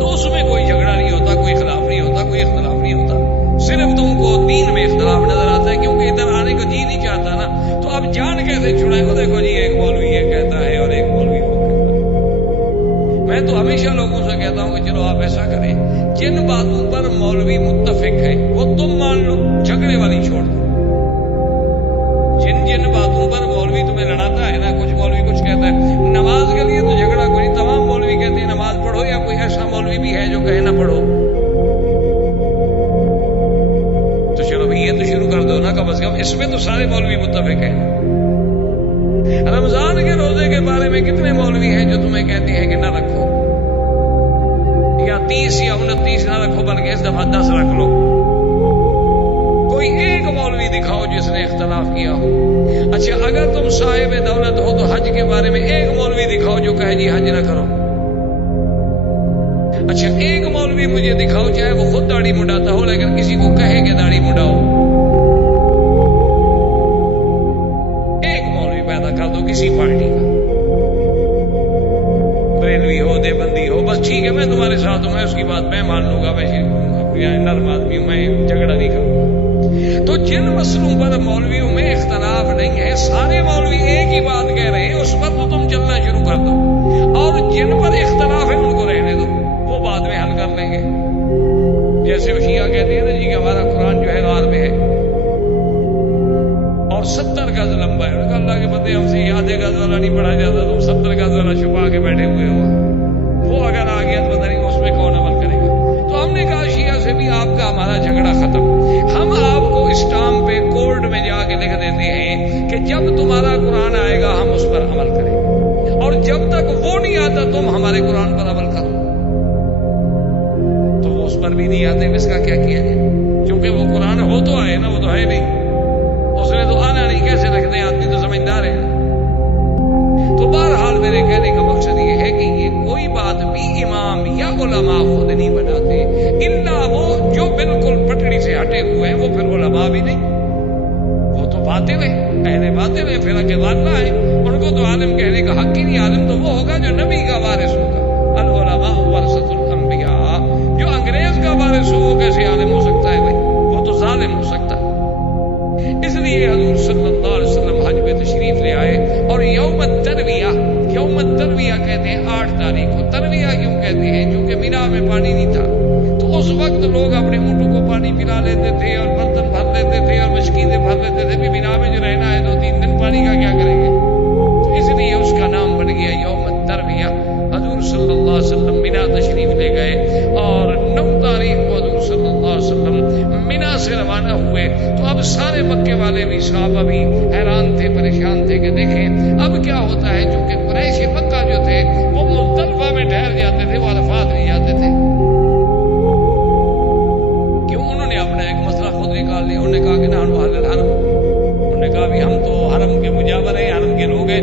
تو اس میں کوئی جھگڑا نہیں ہوتا، کوئی خلاف نہیں ہوتا، کوئی اختلاف نہیں ہوتا، صرف تم کو دین میں اختلاف نظر آتا ہے کیونکہ ادھر آنے کو جی نہیں چاہتا نا، تو اب جان کیسے چھڑائیں گے؟ دیکھو جی ایک مولوی یہ کہتا ہے اور ایک مولوی وہ کہتا ہے۔ میں تو ہمیشہ لوگوں سے کہتا ہوں کہ چلو آپ ایسا کریں، جن باتوں پر مولوی متفق ہے وہ تم مان لو، جھگڑے والی چھوڑ دو۔ جن باتوں پر مولوی تمہیں لڑاتا ہے نا، کچھ مولوی کچھ کہتا ہے، نماز کے لیے تو جھگڑا کوئی، تمام مولوی کہتے ہیں نماز پڑھو، یا کوئی ایسا مولوی بھی ہے جو کہے نہ پڑھو؟ تو چلو بھئی یہ تو شروع کر دو نا، کم از کم اس میں تو سارے مولوی متفق ہیں۔ رمضان کے روزے کے بارے میں کتنے مولوی ہیں جو تمہیں کہتے ہیں کہ نہ رکھو، یا 30 یا 29 نہ رکھو بلکہ اس دفعہ 10 رکھ لو؟ کوئی ایک مولوی دکھاؤ جس نے اختلاف کیا ہو۔ اچھا اگر تم صاحب دولت ہو تو حج کے بارے میں ایک مولوی دکھاؤ جو کہے جی حج نہ کرو۔ اچھا ایک مولوی مجھے دکھاؤ چاہے وہ خود داڑھی منڈاتا ہو لیکن کسی کو کہے کہ داڑھی منڈاؤ، ایک مولوی پیدا کر دو کسی پارٹی کا، بریلوی ہو دیوبندی ہو، بس ٹھیک ہے میں تمہارے ساتھ ہوں، میں اس کی بات میں مان لوں گا، میں نرم آدمی ہوں، میں جھگڑا نہیں کروں گا۔ تو جن مسئلوں پر مولویوں میں اختلاف نہیں ہے، سارے مولوی ایک ہی بات کہہ رہے ہیں، اس پر تو تم چلنا شروع کر دو، اور جن پر اختلاف ہے ان کو رہنے دو، وہ بعد میں حل کر لیں گے۔ جیسے وہ شیعہ کہتے ہیں نا جی کہ ہمارا قرآن جو ہے غار میں ہے اور 70 گز لمبا ہے، اللہ کے بندے ہم سے یہ آدھے گز والا نہیں پڑھا جاتا، تم 70 گز والا چھپا کے بیٹھے ہوئے ہو، وہ اگر آ گیا تو پتہ نہیں اس میں کون عمل کرے گا۔ تو ہم نے کہا شیعہ سے بھی آپ کا ہمارا جھگڑا ختم، ہم آپ کو اسٹامپ پہ کورٹ میں جا کے لکھ دیتے ہیں کہ جب تمہارا قرآن آئے گا ہم اس پر عمل کریں گے، اور جب تک وہ نہیں آتا تم ہمارے قرآن پر عمل کرو۔ تو وہ اس پر بھی نہیں آتے، اس کا کیا کیا جائے؟ کیونکہ وہ قرآن ہو تو آئے نا، وہ تو ہے نہیں، اس نے تو آنا نہیں، کیسے رکھتے ہیں؟ آدمی تو سمجھدار ہے۔ تو بہرحال میرے کہنے کا مقصد یہ ہے کہ یہ کوئی بات بھی امام یا علماء خود نہیں بناتے، الا وہ جو بالکل پٹڑی سے ہٹے ہوئے ہیں، وہ پھر علماء بھی نہیں، وہ تو باطل ہیں، اہل باطل ہیں، فرقہ ضالہ ہیں، ان کو تو عالم کہنے کا حق ہی نہیں۔ عالم تو وہ ہوگا جو نبی کا وارث ہوگا، العلماء ورثۃ الانبیاء۔ جو انگریز کا وارث ہو وہ کیسے عالم ہو سکتا ہے بھائی؟ وہ تو ظالم ہو سکتا ہے۔ اس لیے حضور صلی اللہ علیہ وسلم حج پہ تشریف لے آئے، اور یوم الترویہ کہتے ہیں 8 تاریخ کو۔ ترویہ کیوں کہتے ہیں؟ کیونکہ مینا میں پانی نہیں تھا، تو اس وقت لوگ اپنے اونٹوں کو پانی پلا لیتے تھے اور برتن بھر لیتے تھے اور مشکیزیں بھر لیتے تھے. مینا میں جو رہنا ہے 2-3 دن پانی کا کیا کریں گے؟ تو اس لیے اس کا نام بن گیا یوم الترویہ. حضور صلی اللہ علیہ وسلم مینا تشریف لے گئے اور 9 تاریخ کو حضور صلی اللہ علیہ وسلم مینا سے روانہ ہوئے. تو اب سارے مکے والے بھی صحابہ بھی حیران تھے, پریشان تھے کہ دیکھیں اب کیا ہوتا ہے. چونکہ قریش مکہ جو تھے وہ مزدلفہ میں ٹھہر جاتے تھے, وہ عرفات نہیں جاتے تھے. کیوں؟ انہوں نے اپنا ایک مسئلہ خود نکال لیا. انہوں نے کہا کہ نحن اہل الحرم. انہوں نے کہا بھی ہم تو حرم کے مجاور ہیں, حرم کے لوگ ہیں,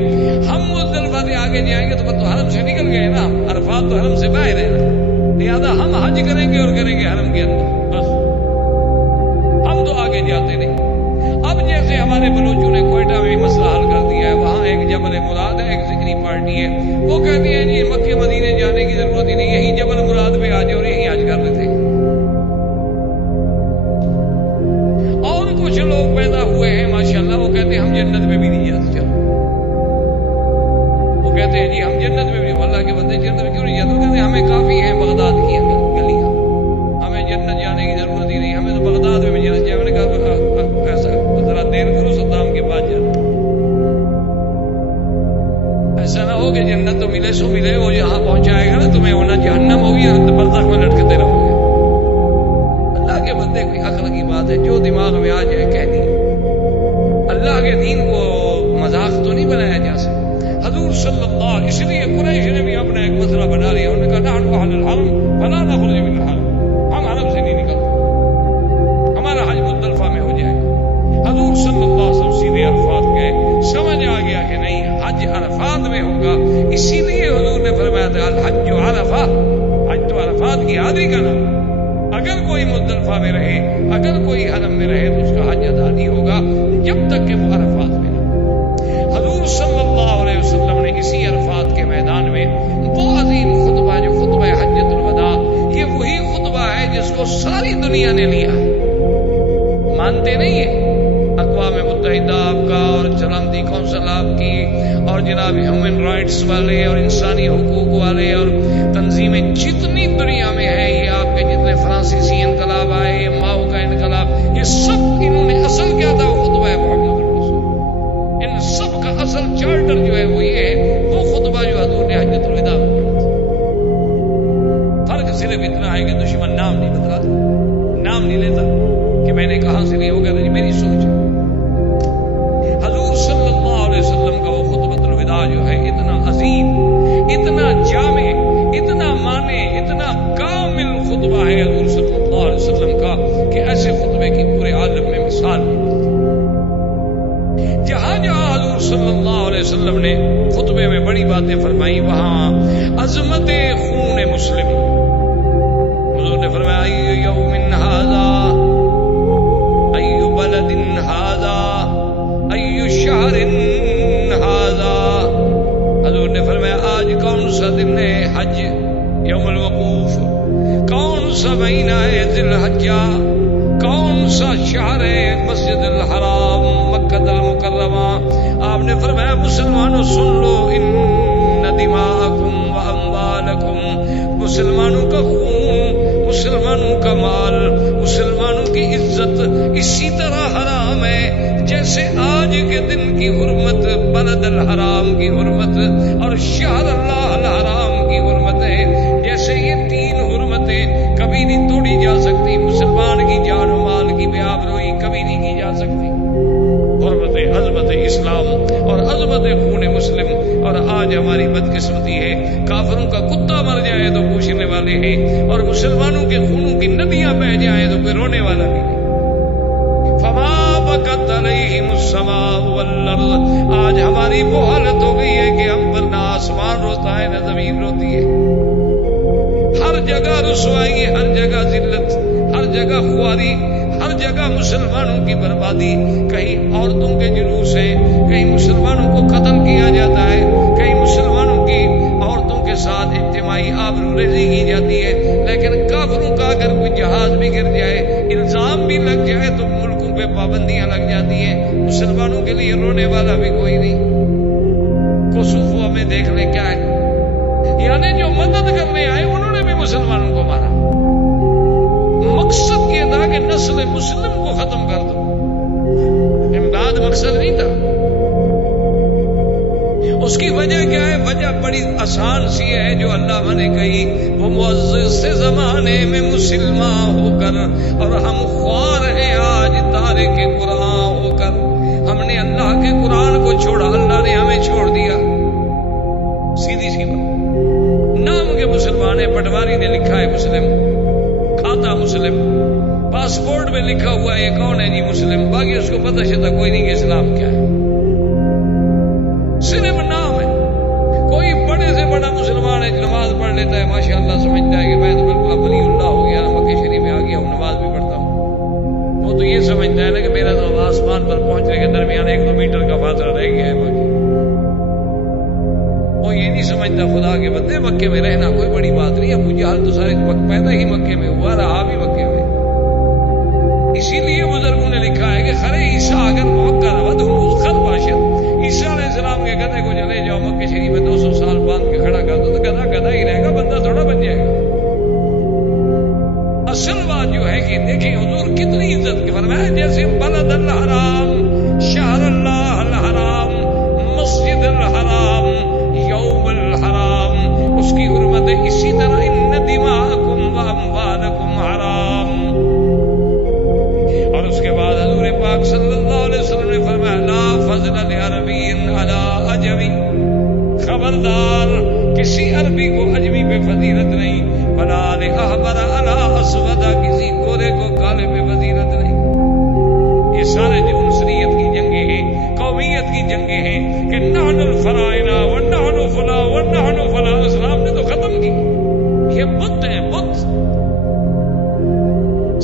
ہم مزدلفہ سے آگے جائیں گے تو حرم سے نکل گئے نا, عرفات تو حرم سے باہر ہے نا, لہٰذا ہم حج کریں گے اور کریں گے حرم کے اندر, بس ہم تو آگے جاتے نہیں. اب جیسے ہمارے بلوچوں نے کوئٹہ میں مسئلہ حل کر دیا ہے, وہاں ایک جبل مراد ہے, ایک ذکری پارٹی ہے, وہ کہتی ہے جی مکے مدینے جانے کی ضرورت ہی نہیں, یہی جبل مراد پہ آ جاؤ اور یہی حج کر لیتے. اور کچھ لوگ پیدا ہوئے ہیں ماشاءاللہ, وہ کہتے ہیں ہم جنت میں بھی نہیں جاتے. چلو وہ کہتے ہیں جی ہم جنت میں بھی, اللہ کے بندے جنت میں کیوں نہیں جاتے؟ وہ کہتے ہیں ہمیں کافی ہے بغداد کی گلیاں, ہمیں جنت جانے کی ضرورت ہی نہیں, ہمیں تو بغداد میں بھی جانا چاہیے. میں نے کہا ایسا ذرا دیر کرو, صدام کے بعد جانا. ایسا نہ ہو کہ جنت تو ملے سو ملے, وہ یہاں پہنچائے گا نا تمہیں, ہونا جہنم ہوگی اور برزخ میں لٹکتے رہو گے. اللہ کے بندے کوئی عقل کی بات ہے, جو دماغ میں آ جائے کہہ دی. اللہ کے دین کو مذاق تو نہیں بنایا جا سکتا. حضور صلی اللہ, اس لیے قریش نے بھی اپنا ایک مسئلہ بنا لیا. انہوں نے کہا نحن اہل الحرم فلا نخرج من الحرم, ہم حرم سے نہیں نکلتے, ہمارا حج مزدلفہ میں ہو جائے گا. حضور صلی اللہ علیہ وسلم سیدھے عرفات گئے. سمجھ آ گیا کہ نہیں حج عرفات میں ہوگا, اسی لیے حضور نے فرمایا تھا الحج عرفہ, حج تو عرفات کی حاضری کا نام. اگر کوئی مزدلفہ میں رہے, اگر کوئی حرم میں رہے تو اس کا حج ادا نہیں ہوگا جب تک کہ وہ عرفات میں نہ. حضور صلی اللہ علیہ وسلم نے اسی عرفات کے میدان میں وہ عظیم خطبہ جو خطبہ حجۃ الوداع, یہ وہی خطبہ ہے جس کو ساری دنیا نے لیا ہے. مانتے نہیں ہیں اقوام متحدہ آپ کا اور سلامتی کونسل آپ کی اور جناب ہیومن رائٹس والے اور انسانی حقوق والے اور تنظیمیں جتنی دنیا میں ہیں, یہ آپ کے جتنے فرانسیسی انقلاب آئے, یہ ماؤ کا انقلاب, یہ سب انہوں نے اصل کیا تھا وہ خطبہ ہے محمد الرسول. ان سب کا اصل چارٹر جو ہے وہ یہ ہے, وہ خطبہ جو حضور نے حجۃ الوداع میں پڑھا. فرق صرف اتنا ہے کہ دشمن نام نہیں بتلاتا, نام نہیں لیتا کہ میں نے کہاں سے نہیں ہوگا, میری سوچ ہے. حضور صلی اللہ علیہ وسلم کا وہ خطبۃ الوداع جو ہے اتنا عظیم, اتنا جامع, اتنا معنی, اتنا کامل خطبہ ہے حضور صلی اللہ علیہ وسلم کا کہ ایسے خطبے کی پورے عالم میں مثال نہیں. جہاں جہاں حضور صلی اللہ علیہ وسلم نے خطبے میں بڑی باتیں فرمائی, وہاں عظمت خون مسلم. حضور نے فرمایا ای یوم ھذا, ای بلد ھذا, ای شہر ھذا. حضور نے فرمایا آج کون سا دن ہے حج یوم الوقوف, کون سا مہینہ ہے ذی الحجہ, کون سا شہر ہے مسجد الحرام مکہ المکرمہ. آپ نے فرمایا مسلمانوں سن لو, ان دماءکم و اموالکم, مسلمانوں کا خون, مسلمانوں کا مال, مسلمانوں کی عزت اسی طرح حرام ہے جیسے آج کے دن کی حرمت بلد الحرام کی حرمت اور شہر اللہ الحرام کی حرمت ہے. جیسے یہ 3 حرمتیں کبھی نہیں توڑی جا سکتی, مسلمان کی جان و مال کی بے آبروئی کبھی نہیں کی جا سکتی. حرمت عظمت اسلام اور عظمت خون مسلم. اور آج ہماری بدقسمتی ہے, کافروں کا کتا مر جائے تو پوچھنے والے ہیں, اور مسلمانوں کے خونوں کی ندیاں بہ جائیں تو کوئی رونے والا بھی نہیں. فما بکت علیہم السماء والارض. آج ہماری وہ حالت ہو گئی ہے کہ ہم پر نہ آسمان روتا ہے نہ زمین روتی ہے. ہر جگہ رسوائی, ہر جگہ ذلت, ہر جگہ خواری, ہر جگہ مسلمانوں کی بربادی. کہیں عورتوں کے جلوس ہیں, کہیں مسلمانوں کو قتل کیا جاتا ہے, کہیں مسلمانوں کی عورتوں کے ساتھ اجتماعی آبروریزی کی جاتی ہے. لیکن کافروں کا اگر کوئی جہاز بھی گر جائے, الزام بھی لگ جائے تو ملکوں پہ پابندیاں لگ جاتی ہیں. مسلمانوں کے لیے رونے والا بھی کوئی نہیں. کوسوفو میں دیکھ لیں کیا ہے, یعنی جو مدد کرنے آئے انہوں نے بھی مسلمانوں کو مارا. مقصد یہ تھا کہ آسان سی ہے جو علامہ نے کہی، وہ معزز سے زمانے میں مسلمان ہو کر، اور ہم خوار ہیں آج تارک قرآن ہو کر۔ ہم نے اللہ کے قرآن کو چھوڑا، اللہ نے ہمیں چھوڑ دیا۔ سیدھی سی بات، نام کے مسلمان ہے، پٹواری نے لکھا ہے مسلم، کھاتا مسلم، پاسپورٹ میں لکھا ہوا ہے یہ کون ہے جی مسلم، باقی اس کو پتہ چلتا کوئی نہیں کہ اسلام کیا ہے، صرف نام ہے۔ کوئی بڑے سے بڑا مسلمان ہے، نماز پڑھ لیتا ہے، ماشاءاللہ سمجھتا ہے کہ میں تو بالکل ولی اللہ ہو گیا، مکہ شریف میں آ گیا ہوں، نماز بھی پڑھتا ہوں۔ وہ تو یہ سمجھتا ہے نا کہ میرا تو آسمان پر پہنچنے کے درمیان 1-2 میٹر کا فاصلہ رہ گیا ہے، باقی وہ یہ نہیں سمجھتا خدا کے بندے مکے میں رہنا کوئی بڑی بات نہیں۔ ابو جہل تو سارے پیدا ہی مکے میں ہوا، رہا بھی مکے میں۔ اسی لیے بزرگوں نے لکھا ہے کہ خرے عیسیٰ اگر موقع رود خر باشد، عیسیٰ علیہ السلام کے گدھے کو چلے جاؤ مکہ شریف میں 200 سال باندھ کے کھڑا کر دو تو گدھا گدھا ہی رہے گا، بندہ تھوڑا بن جائے گا۔ اصل بات جو ہے کہ دیکھیں حضور کتنی عزت کے فرمایا، جیسے بلد الحرام، شہر اللہ الحرام، مسجد الحرام، یوم الحرام، اس کی حرمت ہے، اسی طرح ان دماءکم و اموالکم حرام۔ اور اس کے بعد حضور پاک صلی اللہ علیہ وسلم نے فرمایا لا فضل لعربی علی عجمی، خبردار کسی عربی کو عجمی پہ فضیلت نہیں، ولا لأحمر علی اسود، کسی گورے کو کالے پہ فضیلت نہیں۔ یہ سارے جو عنصریت کی جنگیں ہیں، قومیت کی جنگیں ہیں کہ نحن الفرائنہ ونحن فلاں ونحن فلاں، اسلام نے تو ختم کی۔ یہ بت ہیں، بت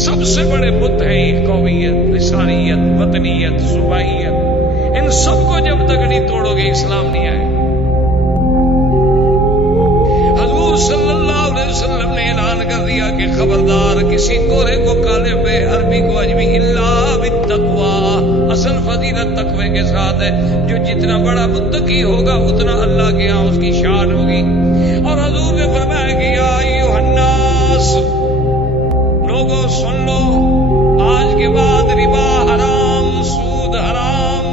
سب سے بڑے بت ہیں، یہ قومیت، لسانیت، وطنیت، صوبائیت، ان سب کو جب تک نہیں توڑو گے اسلام نہیں آئے۔ حضور صلی اللہ علیہ وسلم نے اعلان کر دیا کہ خبردار کسی گورے کو کالے پہ، عربی کو عجمی، الا بالتقوی، اصل فضیلت تقوی کے ساتھ ہے۔ جو جتنا بڑا متقی ہوگا اتنا اللہ کے ہاں اس کی شان ہوگی۔ اور حضور نے فرمایا کہ یا ایھا الناس، لوگوں سن لو، آج کے بعد ربا حرام، سود حرام۔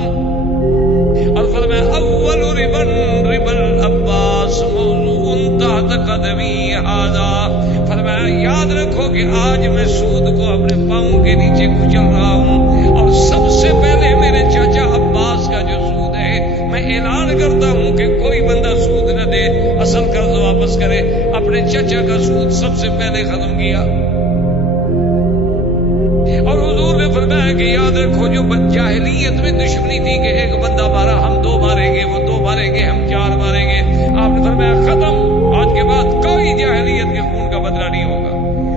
اور فرمایا اول ربا ربا العباس موضوع تحت قدمی ھذا، فرمایا یاد رکھو کہ آج میں سود کو اپنے پاؤں کے نیچے کچل رہا ہوں، اور سب سے پہلے میرے چاچا عباس کا جو سود ہے، میں اعلان کرتا ہوں کہ کوئی بندہ سود نہ دے، اصل قرض واپس کرے۔ اپنے چچا کا سود سب سے پہلے ختم کیا۔ اور حضور نے فرمایا کہ یاد رکھو جو جاہلیت میں دشمنی تھی کہ ایک بندہ مارا ہم 2 ماریں گے، وہ 2 ماریں گے ہم 4 ماریں گے، آپ نے فرمایا ختم، آج کے بعد کوئی جاہلیت کے خون کا بدلہ نہیں ہوگا۔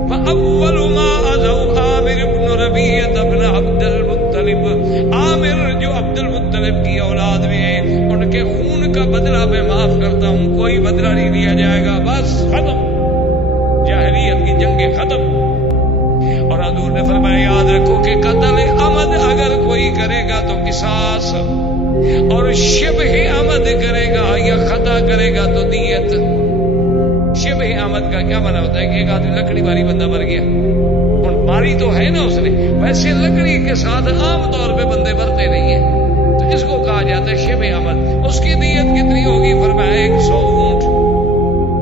فَأَوَّلُ مَا أَذَوْا عامر بن ربیعہ بن عبد المطلب، عامر جو عبد المطلب کی اولاد میں ہیں، ان کے خون کا بدلہ میں معاف کرتا ہوں، کوئی بدلہ نہیں لیا جائے گا، بس ختم، جاہلیت کی جنگیں ختم۔ اور حضور نے فرمایا یاد رکھو کہ قتل عمد اگر کوئی کرے گا تو قصاص، اور شبہ عمد کرے گا یا خطا کرے گا تو دیت۔ شبہ عمد کا کیا معنی ہوتا ہے کہ ایک آدمی لکڑی ماری بندہ مر گیا، ماری تو ہے نا اس نے، ویسے لکڑی کے ساتھ عام طور پہ بندے مرتے نہیں ہیں، تو اس کو کہا جاتا ہے شبہ عمد۔ اس کی دیت کتنی ہوگی؟ فرمایا 100 اونٹ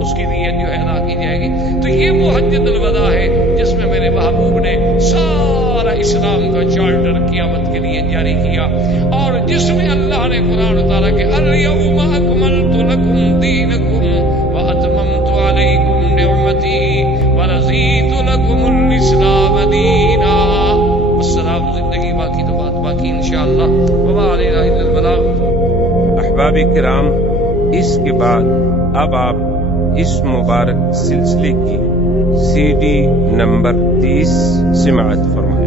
اس کی دیت جو ہے ادا کی جائے گی۔ تو یہ وہ حجۃ الوداع ہے جس میں میرے محبوب نے سارا اسلام کا چارٹر قیامت کے لیے جاری کیا، اور جس میں اللہ نے قرآن اتارا کہ الیوم اکملت لکم دینکم واتممت علیکم نعمتی ورضیت لکم الاسلام دینا۔ السلام، زندگی باقی تو بات باقی انشاءاللہ، وما علینا الا البلاغ۔ احباب کرام، اس کے بعد اب آپ اس مبارک سلسلے کی CD نمبر 30 سماعت فرمائیں۔